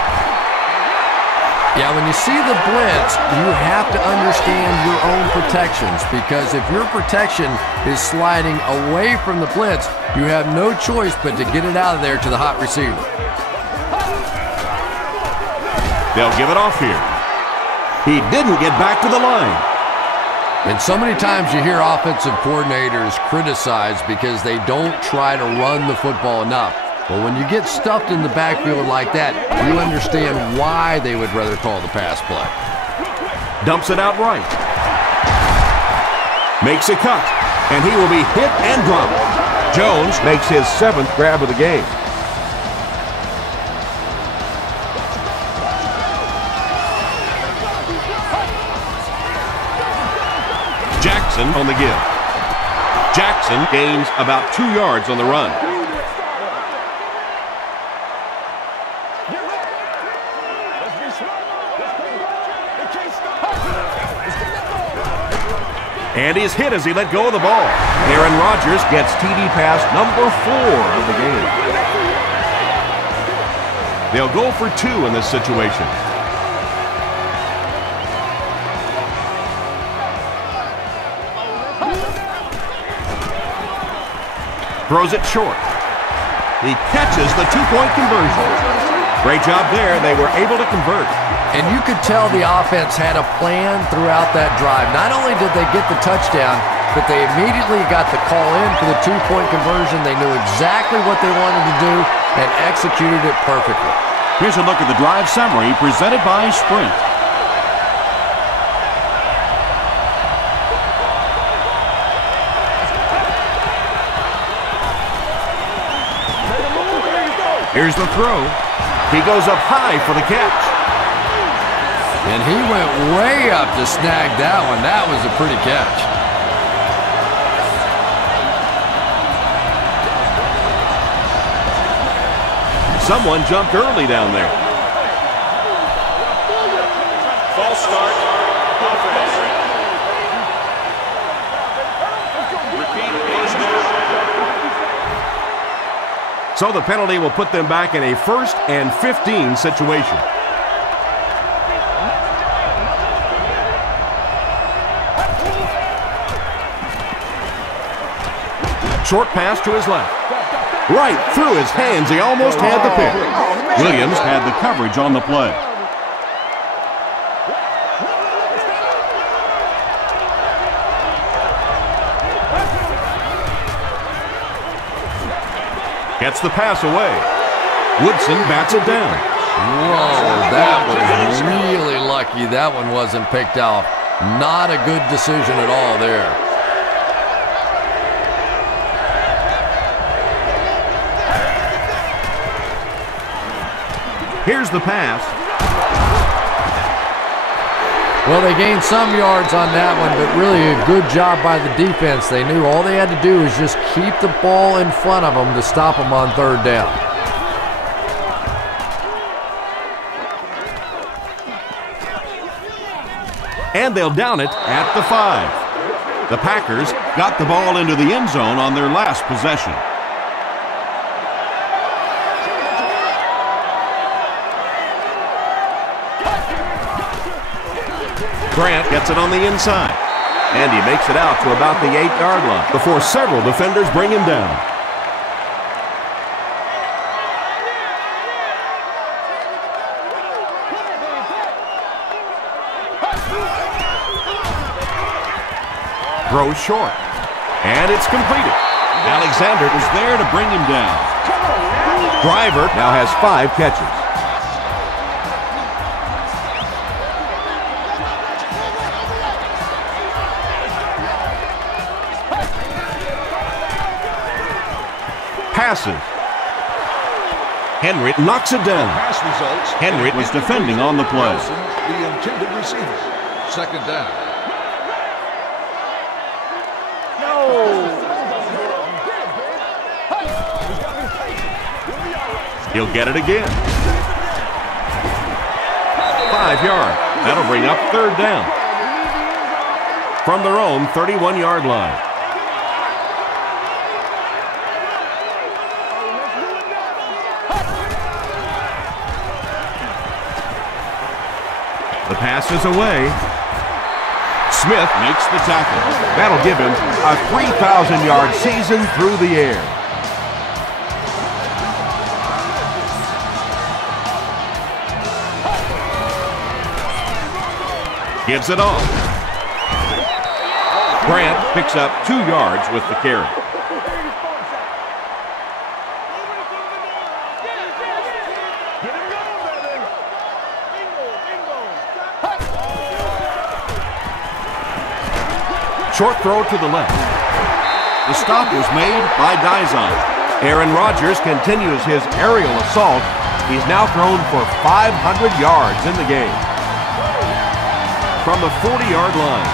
Yeah, when you see the blitz, you have to understand your own protections, because if your protection is sliding away from the blitz, you have no choice but to get it out of there to the hot receiver. They'll give it off here. He didn't get back to the line. And so many times you hear offensive coordinators criticized because they don't try to run the football enough. But when you get stuffed in the backfield like that, you understand why they would rather call the pass play. Dumps it out right. Makes a cut, and he will be hit and dropped. Jones makes his 7th grab of the game. Jackson on the give. Jackson gains about 2 yards on the run. And he's hit as he let go of the ball. Aaron Rodgers gets TD pass number 4 of the game. They'll go for 2 in this situation. Throws it short. He catches the 2-point conversion. Great job there. They were able to convert. And you could tell the offense had a plan throughout that drive. Not only did they get the touchdown, but they immediately got the call in for the 2-point conversion. They knew exactly what they wanted to do and executed it perfectly. Here's a look at the drive summary presented by Sprint. Here's the throw. He goes up high for the catch. And he went way up to snag that one. That was a pretty catch. Someone jumped early down there. False start. Offense. Repeat first down. So the penalty will put them back in a 1st and 15 situation. Short pass to his left. Right through his hands. He almost had the pick. Williams had the coverage on the play. Gets the pass away. Woodson bats it down. Whoa, that was really lucky that one wasn't picked off. Not a good decision at all there. Here's the pass. Well, they gained some yards on that one, but really a good job by the defense. They knew all they had to do was just keep the ball in front of them to stop them on 3rd down. And they'll down it at the 5. The Packers got the ball into the end zone on their last possession. Grant gets it on the inside, and he makes it out to about the 8-yard line before several defenders bring him down. Throws short, and it's completed. Alexander is there to bring him down. Driver now has 5 catches. Passes. Henry knocks it down. Pass results. Henry was defending on the play. The intended receiver. 2nd down. He'll get it again. 5 yards. That'll bring up 3rd down. From their own 31-yard line. The pass is away. Smith makes the tackle. That'll give him a 3,000-yard season through the air. Gives it off. Grant picks up 2 yards with the carry. Short throw to the left. The stop was made by Dizon. Aaron Rodgers continues his aerial assault. He's now thrown for 500 yards in the game. From the 40-yard line.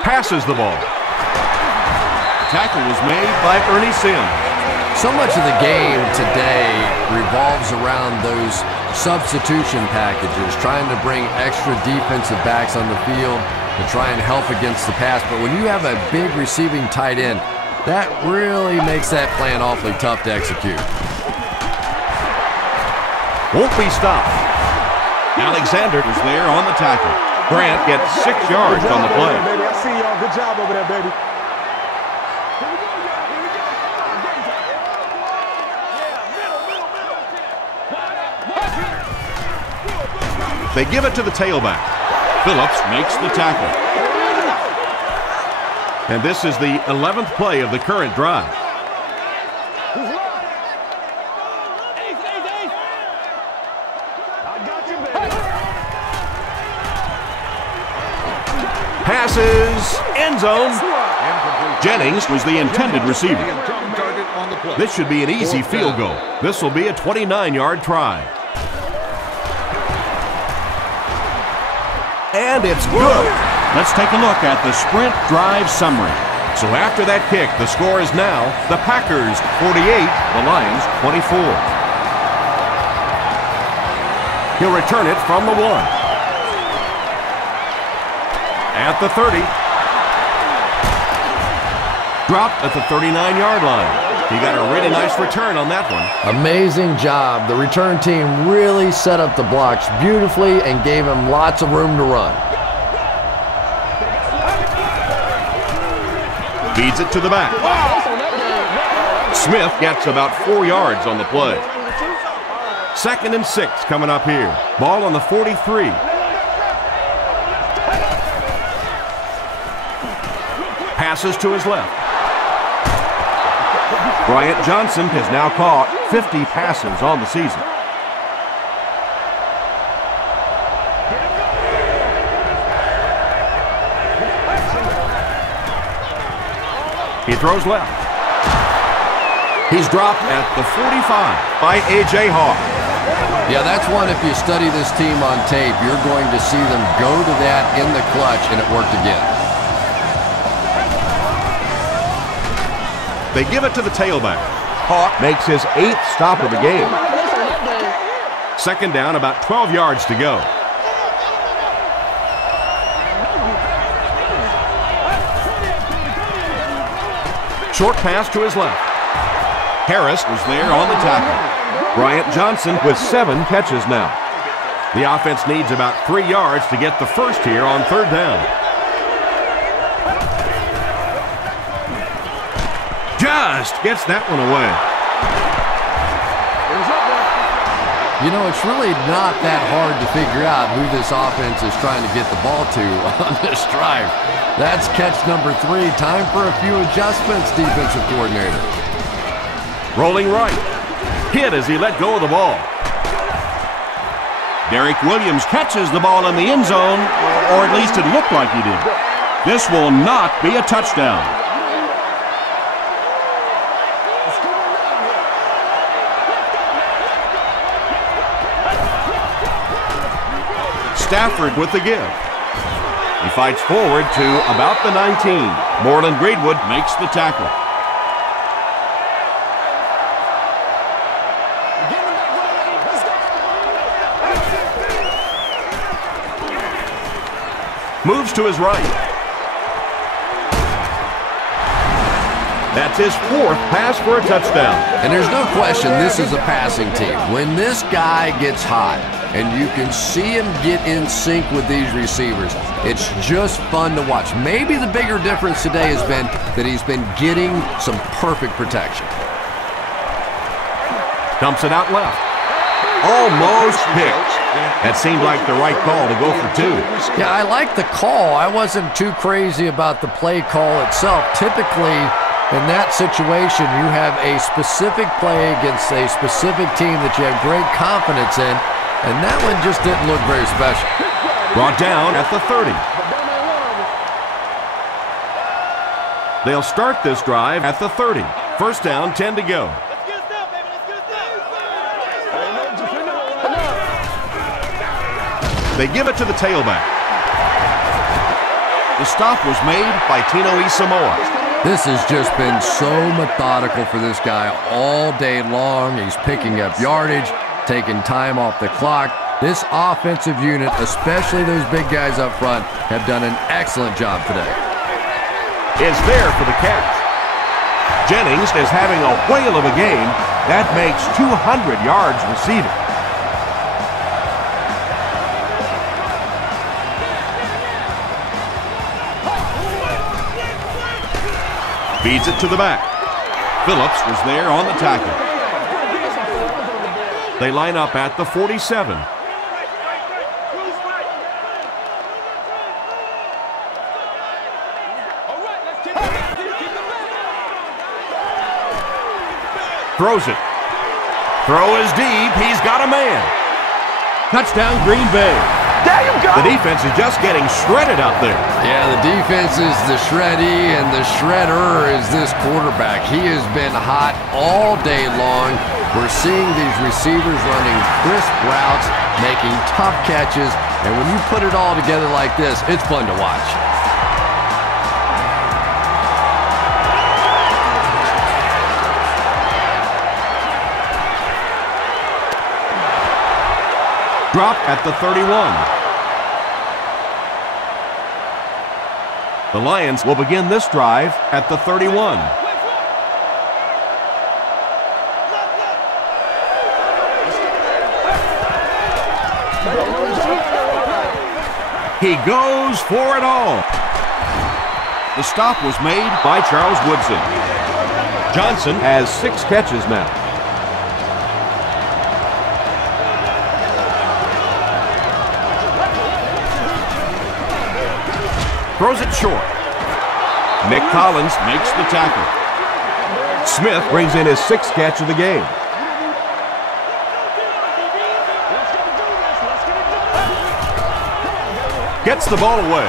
Passes the ball. Tackle was made by Ernie Sims. So much of the game today revolves around those substitution packages, trying to bring extra defensive backs on the field to try and help against the pass. But when you have a big receiving tight end, that really makes that plan awfully tough to execute. Won't be stopped. Alexander is there on the tackle. Grant gets 6 yards on the play. Baby, I see y'all. Good job over there, baby. They give it to the tailback. Phillips makes the tackle. And this is the 11th play of the current drive. Passes, end zone. Jennings was the intended receiver. This should be an easy field goal. This will be a 29-yard try. And it's good. Let's take a look at the sprint drive summary. So after that kick, the score is now the Packers 48, the Lions 24. He'll return it from the 1. At the 30. Dropped at the 39-yard line. He got a really nice return on that one. Amazing job. The return team really set up the blocks beautifully and gave him lots of room to run. Feeds it to the back. Smith gets about 4 yards on the play. 2nd and 6 coming up here. Ball on the 43. Passes to his left. Bryant Johnson has now caught 50 passes on the season. He throws left. He's dropped at the 45 by A.J. Hawk. Yeah, that's one, if you study this team on tape, you're going to see them go to that in the clutch, and it worked again. They give it to the tailback. Hawk makes his 8th stop of the game. 2nd down, about 12 yards to go. Short pass to his left. Harris was there on the tackle. Bryant Johnson with 7 catches now. The offense needs about 3 yards to get the first here on 3rd down. Just gets that one away. You know, it's really not that hard to figure out who this offense is trying to get the ball to on this drive. That's catch number 3. Time for a few adjustments, defensive coordinator. Rolling right. Hit as he let go of the ball. Derek Williams catches the ball in the end zone, or at least it looked like he did. This will not be a touchdown. Stafford with the give. He fights forward to about the 19. Moreland Greenwood makes the tackle. Moves to his right. That's his 4th pass for a touchdown. And there's no question this is a passing team. When this guy gets hot and you can see him get in sync with these receivers, it's just fun to watch. Maybe the bigger difference today has been that he's been getting some perfect protection. Dumps it out left. Almost picked. That seemed like the right call to go for 2. Yeah, I like the call. I wasn't too crazy about the play call itself. Typically, in that situation, you have a specific play against a specific team that you have great confidence in, and that one just didn't look very special. Brought down at the 30. They'll start this drive at the 30. 1st down, 10 to go. They give it to the tailback. The stop was made by Tino Isamoa. This has just been so methodical for this guy all day long. He's picking up yardage, taking time off the clock. This offensive unit, especially those big guys up front, have done an excellent job today. Is there for the catch. Jennings is having a whale of a game. That makes 200 yards receiving. Feeds it to the back. Phillips was there on the tackle. They line up at the 47. Throws it. Throw is deep. He's got a man. Touchdown, Green Bay. There you go. The defense is just getting shredded out there. Yeah, the defense is the shreddy, and the shredder is this quarterback. He has been hot all day long. We're seeing these receivers running crisp routes, making tough catches, And when you put it all together like this, it's fun to watch. Drop at the 31. The Lions will begin this drive at the 31. He goes for it all. The stop was made by Charles Woodson. Johnson has 6 catches now. Throws it short. Nick Collins makes the tackle. Smith brings in his 6th catch of the game. Gets the ball away.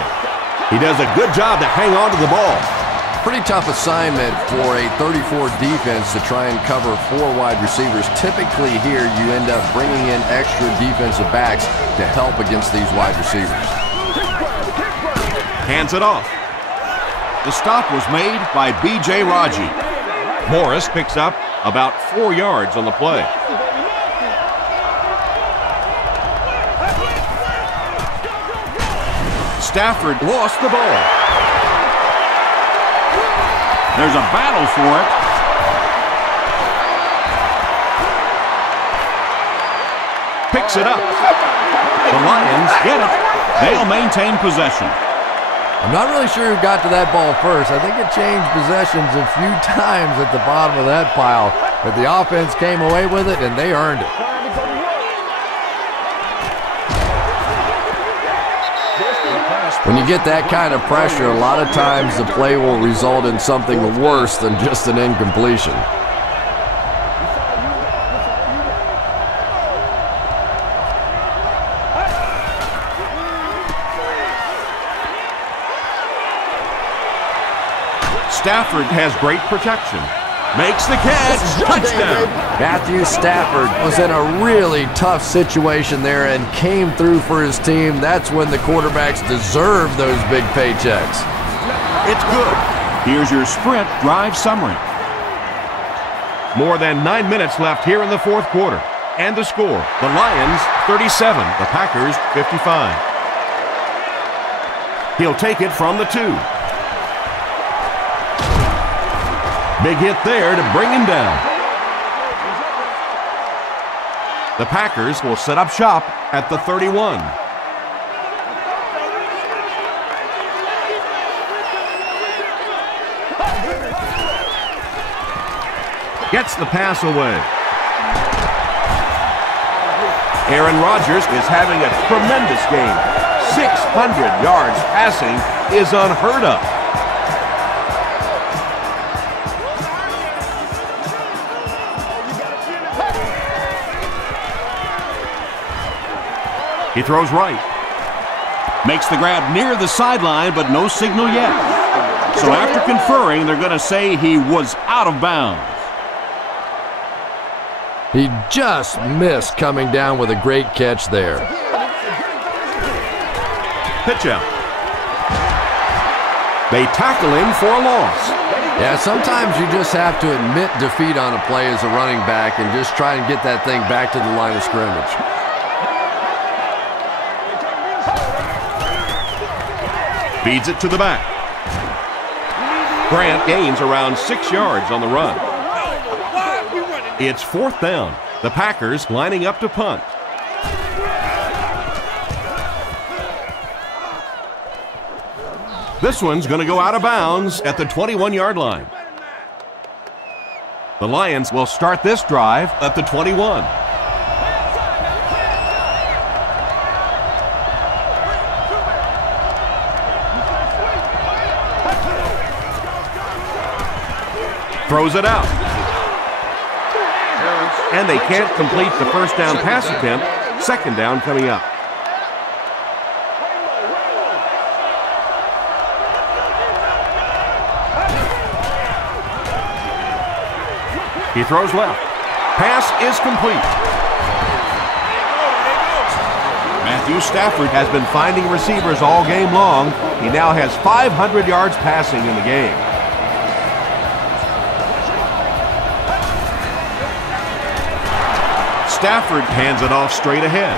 He does a good job to hang on to the ball. Pretty tough assignment for a 34 defense to try and cover 4 wide receivers. Typically here you end up bringing in extra defensive backs to help against these wide receivers. Hands it off. The stop was made by B.J. Raji. Morris picks up about 4 yards on the play. Stafford lost the ball. There's a battle for it. Picks it up. The Lions get it. They'll maintain possession. I'm not really sure who got to that ball first. I think it changed possessions a few times at the bottom of that pile, but the offense came away with it and they earned it. When you get that kind of pressure, a lot of times the play will result in something worse than just an incompletion. Stafford has great protection. Makes the catch. Touchdown. Matthew Stafford was in a really tough situation there and came through for his team. That's when the quarterbacks deserve those big paychecks. It's good. Here's your sprint drive summary. More than 9 minutes left here in the 4th quarter. And the score, the Lions 37, the Packers 55. He'll take it from the 2. Big hit there to bring him down. The Packers will set up shop at the 31. Gets the pass away. Aaron Rodgers is having a tremendous game. 600 yards passing is unheard of. He throws right. Makes the grab near the sideline, but no signal yet. So after conferring, they're going to say he was out of bounds. He just missed coming down with a great catch there. Pitch out. They tackle him for a loss. Yeah, sometimes you just have to admit defeat on a play as a running back and just try and get that thing back to the line of scrimmage. Feeds it to the back. Grant gains around 6 yards on the run. It's 4th down. The Packers lining up to punt. This one's going to go out of bounds at the 21-yard line. The Lions will start this drive at the 21. Throws it out. And they can't complete the first down pass attempt. 2nd down coming up. He throws left. Pass is complete. Matthew Stafford has been finding receivers all game long. He now has 500 yards passing in the game. Stafford hands it off straight ahead.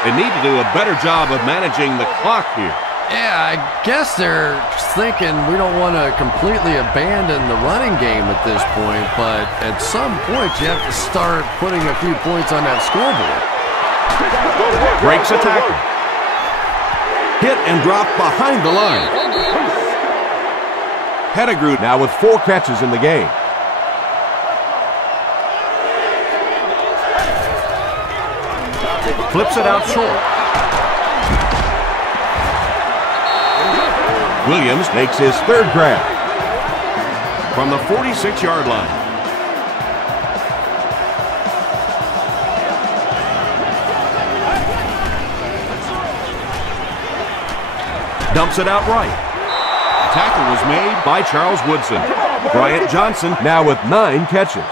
They need to do a better job of managing the clock here. Yeah, I guess they're thinking we don't want to completely abandon the running game at this point, but at some point you have to start putting a few points on that scoreboard. Breaks a tackle. Hit and drop behind the line. Pettigrew now with 4 catches in the game. Flips it out short. Williams makes his 3rd grab from the 46-yard line. Dumps it out right. Tackle was made by Charles Woodson. Bryant Johnson now with 9 catches.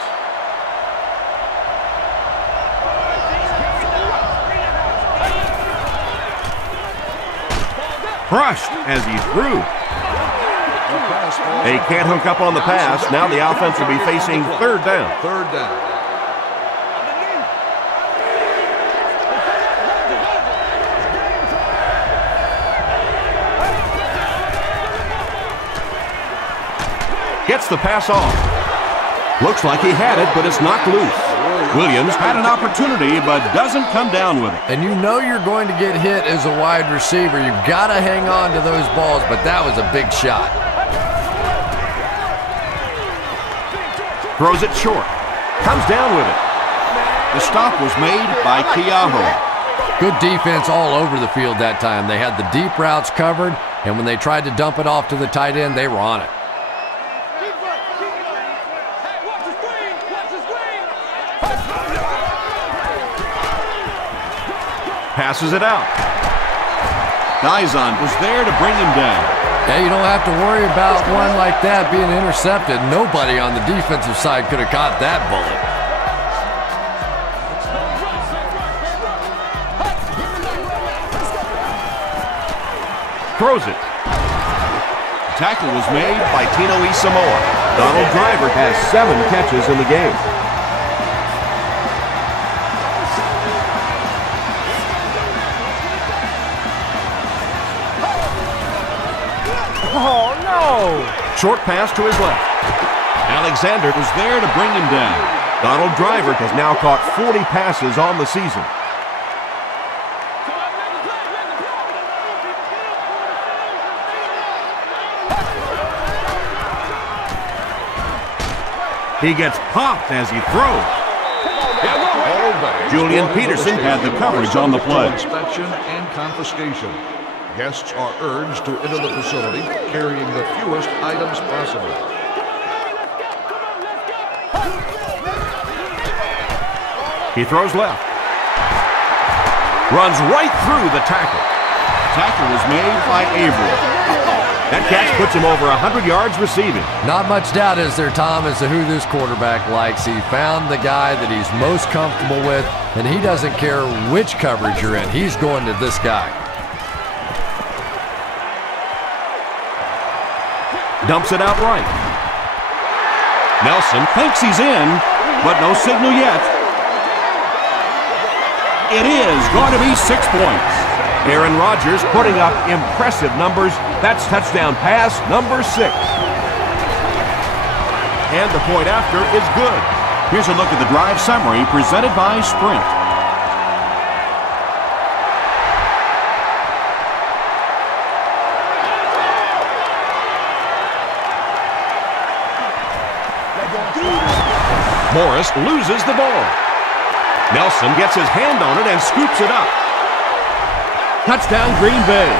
Crushed as he threw. They can't hook up on the pass. Now the offense will be facing 3rd down. 3rd down. Gets the pass off. Looks like he had it, but it's knocked loose. Williams had an opportunity, but doesn't come down with it. And you know you're going to get hit as a wide receiver. You've got to hang on to those balls, but that was a big shot. Throws it short. Comes down with it. The stop was made by Keaho. Good defense all over the field that time. They had the deep routes covered, and when they tried to dump it off to the tight end, they were on it. Passes it out. Dizon was there to bring him down. Yeah, you don't have to worry about one like that being intercepted. Nobody on the defensive side could have caught that bullet. Throws it. Tackle was made by Tino Isamoa. Donald Driver has 7 catches in the game. Oh, no! Short pass to his left. Alexander was there to bring him down. Donald Driver has now caught 40 passes on the season. He gets popped as he throws. Julian Peterson had the coverage on the play. Inspection and confiscation. Guests are urged to enter the facility carrying the fewest items possible. He throws left. Runs right through the tackle. Tackle was made by Avery. That catch puts him over 100 yards receiving. Not much doubt, is there, Tom, as to who this quarterback likes. He found the guy that he's most comfortable with, and he doesn't care which coverage you're in. He's going to this guy. Dumps it out right. Nelson thinks he's in, but no signal yet. It is going to be 6 points. Aaron Rodgers putting up impressive numbers. That's touchdown pass number 6. And the point after is good. Here's a look at the drive summary presented by Sprint. Morris loses the ball. Nelson gets his hand on it and scoops it up. Touchdown, Green Bay.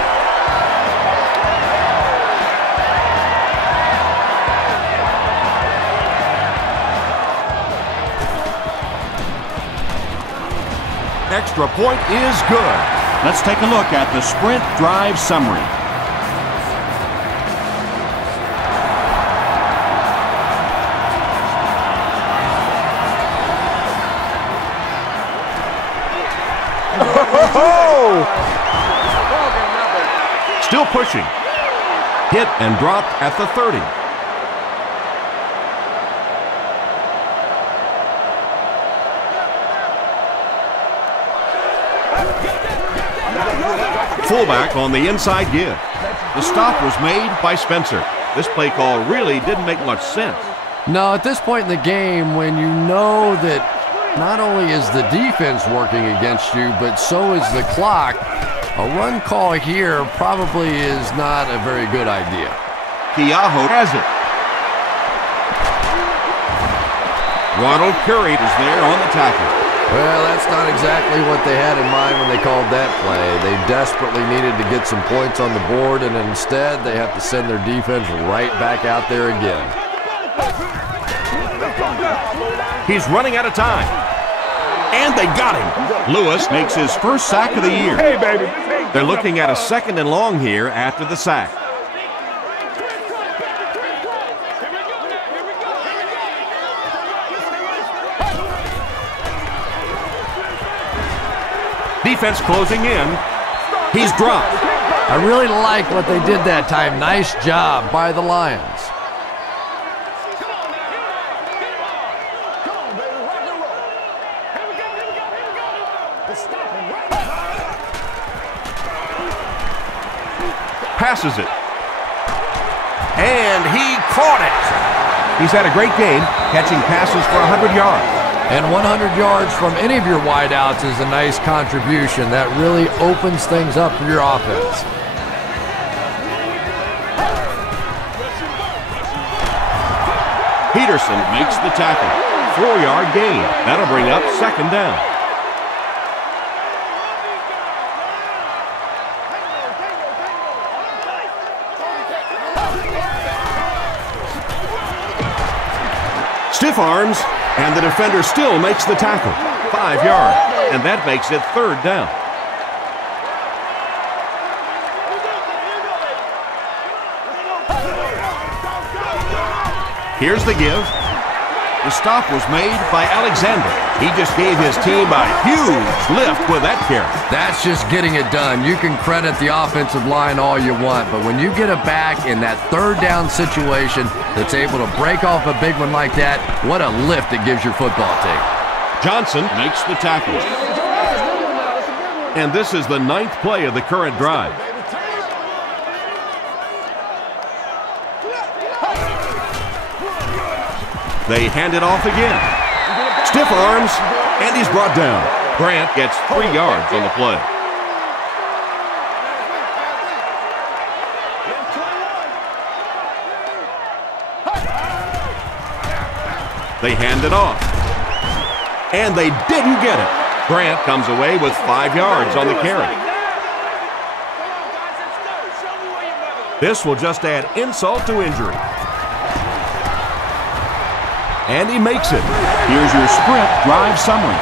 Extra point is good. Let's take a look at the Sprint drive summary. Still pushing. Hit and dropped at the 30. Fullback on the inside give. The stop was made by Spencer. This play call really didn't make much sense. No, at this point in the game, when you know that not only is the defense working against you, but so is the clock, a run call here probably is not a very good idea. Keaho has it. Ronald Curry is there on the tackle. Well, that's not exactly what they had in mind when they called that play. They desperately needed to get some points on the board, and instead they have to send their defense right back out there again. He's running out of time. And they got him. Lewis makes his first sack of the year. Hey, baby. They're looking at a 2nd and long here after the sack. Defense closing in. He's dropped. I really like what they did that time. Nice job by the Lions. Passes it. And he caught it. He's had a great game, catching passes for 100 yards. And 100 yards from any of your wideouts is a nice contribution. That really opens things up for your offense. Peterson makes the tackle. 4-yard gain. That'll bring up 2nd down. Stiff arms, and the defender still makes the tackle. 5 yards, and that makes it 3rd down. Here's the give. The stop was made by Alexander. He just gave his team a huge lift with that carry. That's just getting it done. You can credit the offensive line all you want, but when you get it back in that 3rd down situation that's able to break off a big one like that, what a lift it gives your football team. Johnson makes the tackle. And this is the 9th play of the current drive. They hand it off again. Stiff arms, and he's brought down. Grant gets 3 yards on the play. They hand it off. And they didn't get it. Grant comes away with 5 yards on the carry. This will just add insult to injury. And he makes it. Here's your sprint drive summary.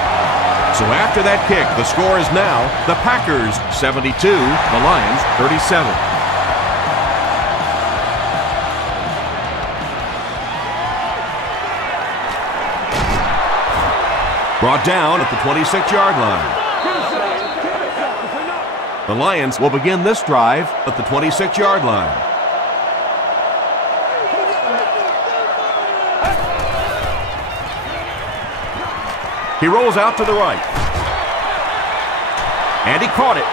So after that kick, the score is now the Packers 72, the Lions 37. Brought down at the 26-yard line. The Lions will begin this drive at the 26-yard line. He rolls out to the right. And he caught it.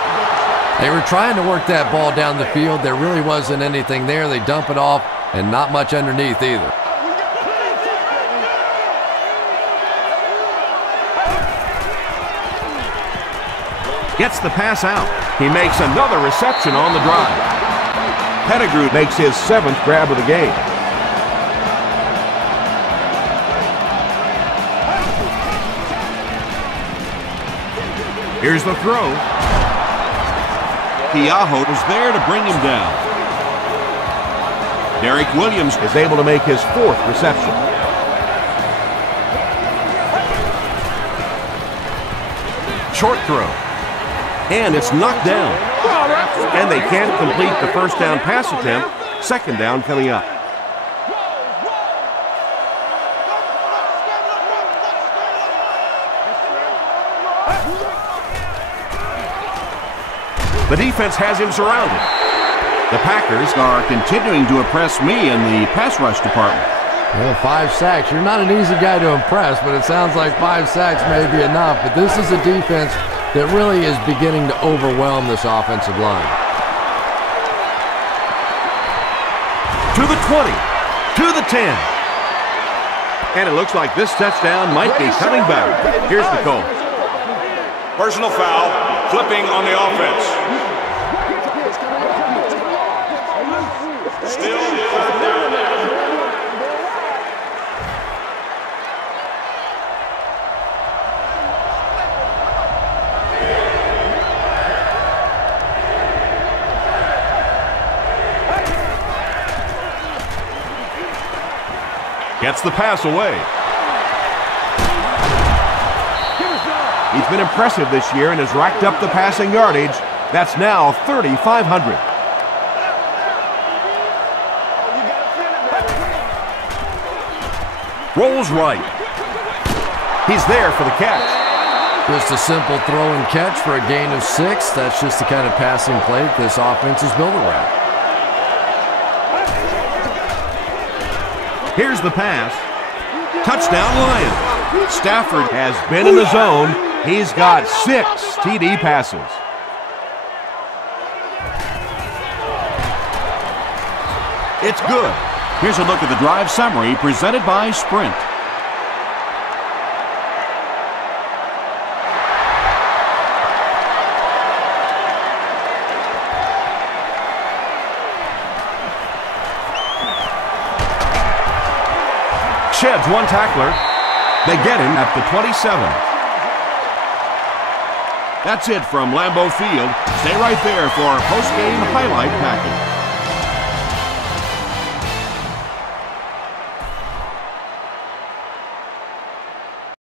They were trying to work that ball down the field. There really wasn't anything there. They dump it off, and not much underneath either. Gets the pass out. He makes another reception on the drive. Pettigrew makes his 7th grab of the game. Here's the throw. Keaho was there to bring him down. Derek Williams is able to make his 4th reception. Short throw. And it's knocked down. And they can't complete the 1st down pass attempt. 2nd down coming up. The defense has him surrounded. The Packers are continuing to impress me in the pass rush department. Well, 5 sacks. You're not an easy guy to impress, but it sounds like 5 sacks may be enough. But this is a defense that really is beginning to overwhelm this offensive line. To the 20, to the 10. And it looks like this touchdown might be coming back. Here's the call. Personal foul, flipping on the offense. Still fourth down. Gets the pass away. He's been impressive this year and has racked up the passing yardage. That's now 3,500. Rolls right. He's there for the catch. Just a simple throw and catch for a gain of 6. That's just the kind of passing play this offense is built around. Here's the pass. Touchdown, Lions. Stafford has been in the zone. He's got 6 TD passes. It's good. Here's a look at the drive summary presented by Sprint. Sheds one tackler. They get him at the 27. That's it from Lambeau Field. Stay right there for our post-game highlight package.